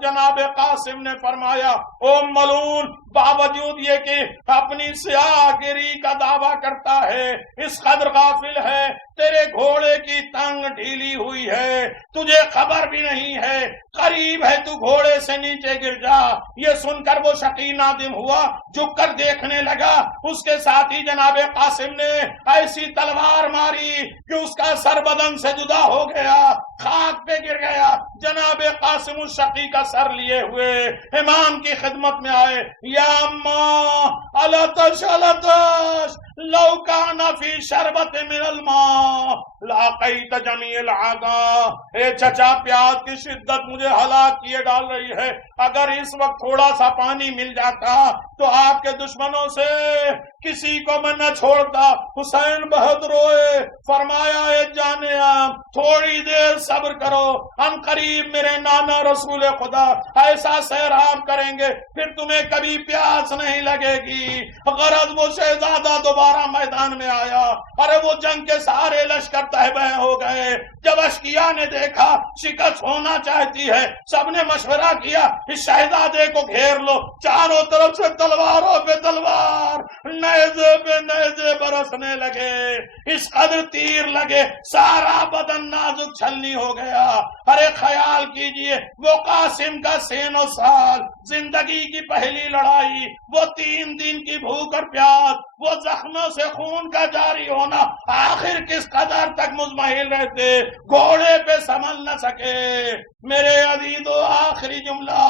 جناب قاسم نے فرمایا او ملعون، باوجود یہ کہ اپنی سیاہ گری کا دعویٰ کرتا ہے، اس قدر غافل ہے، تیرے گھوڑے کی ٹانگ ڈھیلی ہوئی ہے، تجھے خبر بھی نہیں ہے، قریب ہے تو گھوڑے سے نیچے گر جا۔ یہ سن کر وہ شقی نادم ہوا، جھک کر دیکھنے لگا، اس کے ساتھی جناب قاسم نے ایسی تلوار ماری کہ اس کا سر بدن سے جدا ہو گیا، خاک پہ گر گیا۔ جناب قاسم الشقی کا سر لیے ہوئے امام کی خدمت میں آئے، یا اماں الاتش لو کان فی شربت من الماء لاقیت جمیع العدا۔ اے چچا، پیاس کی شدت مجھے ہلاک کیے ڈال رہی ہے، اگر اس وقت تھوڑا سا پانی مل جاتا تو آپ کے دشمنوں سے کسی کو میں نہ چھوڑتا۔ حسین بہت روئے، فرمایا اے جانیا تھوڑی دیر صبر کرو، ہم قریب میرے نانا رسول خدا ایسا سیراب کریں گے پھر تمہیں کبھی پیاس نہیں لگے گی۔ غرض وہ شہزادہ دوبارہ میدان میں آیا، ارے وہ جنگ کے سارے لشکر تہبہ ہو گئے۔ جب اشقیاء نے دیکھا شکست ہونا چاہتی ہے، سب نے مشورہ کیا اس شہزادے کو گھیر لو۔ چاروں طرف سے تلواروں پہ تلوار، نیزے پہ نیزے برسنے لگے، اس قدر تیر لگے سارا بدن نازک چھلنی ہو گیا۔ ارے خیال کیجئے وہ قاسم کا سین و سال، زندگی کی پہلی لڑائی، وہ 3 دن کی بھوک اور پیاس، وہ زخموں سے خون کا جاری ہونا، آخر کس قدر تک مزمحل رہتے، گھوڑے پہ سنبھل نہ سکے۔ میرے عزیزو آخری جملہ،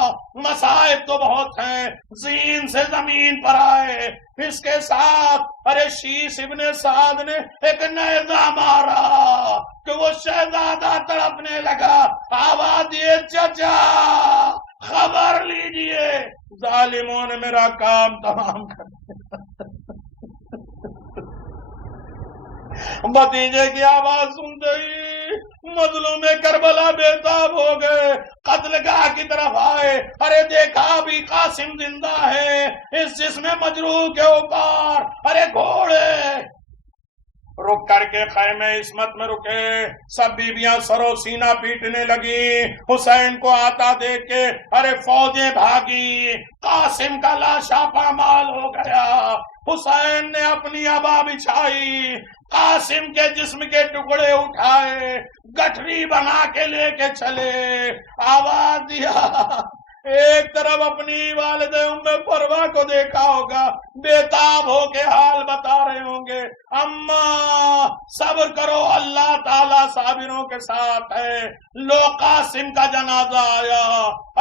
مصائب تو بہت ہیں، زین سے زمین پر آئے، اس کے ساتھ ارے شیش ابن سعد نے ایک نیزہ مارا کہ وہ شہزادہ تڑپنے لگا، آواز دیے چچا خبر لیجئے، ظالموں نے میرا کام تمام کر دیا۔ بھتیجے کی آواز سنتے ہی مظلوم کربلا بےتاب ہو گئے، قتل گاہ کی طرف آئے، ارے دیکھا بھی قاسم زندہ ہے، اس جسم مجروح کے اوپر ارے گھوڑے رک کر کے خیمے عصمت میں رکے. سب بیویاں سرو سینہ پیٹنے لگی. حسین کو آتا دیکھ کے ارے فوجیں بھاگی. قاسم کا لاشا پامال ہو گیا. حسین نے اپنی عبا بچھائی, قاسم کے جسم کے ٹکڑے اٹھائے, گٹھری بنا کے لے کے چلے. آواز دیا. ایک طرف اپنی والد ام فروا کو دیکھا ہوگا, بےتاب ہو کے حال بتا رہے ہوں گے, اماں صبر کرو, اللہ تعالیٰ صابروں کے ساتھ ہے. لو قاسم کا جنازہ آیا,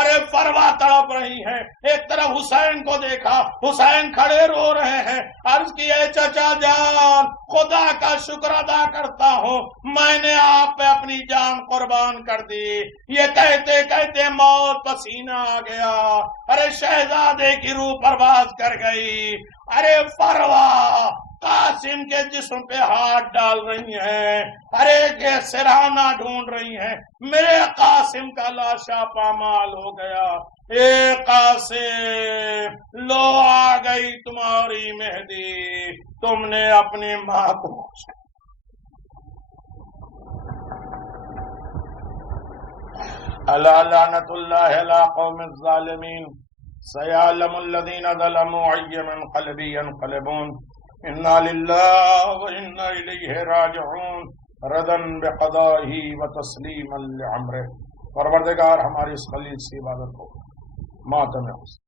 ارے فروا تڑپ رہی ہے. ایک طرف حسین کو دیکھا, حسین کھڑے رو رہے ہیں. عرض کی اے چچا جان, خدا کا شکر ادا کرتا ہوں, میں نے آپ پہ اپنی جان قربان کر دی. یہ کہتے کہتے موت پسینہ آ گیا. ارے شہزادے کی روح پرواز کر گئی. ارے فروا قاسم کے جسم پہ ہاتھ ڈال رہی ہیں, ارے کے سرہانہ ڈھونڈ رہی ہیں. میرے قاسم کا لاشا پامال ہو گیا. اے قاسم, لو آ گئی تمہاری مہدی, تم نے اپنی ماں کو. الا لعنت اللہ علی قوم الظالمین, سیعلم الذین ظلموا ای منقلب ینقلبون. انا للہ و انا الیہ راجعون, ردا بقضائہ و تسلیما لعمرہ. پروردگار ہماری اس خلیل سی عبادت کو ماتم حسین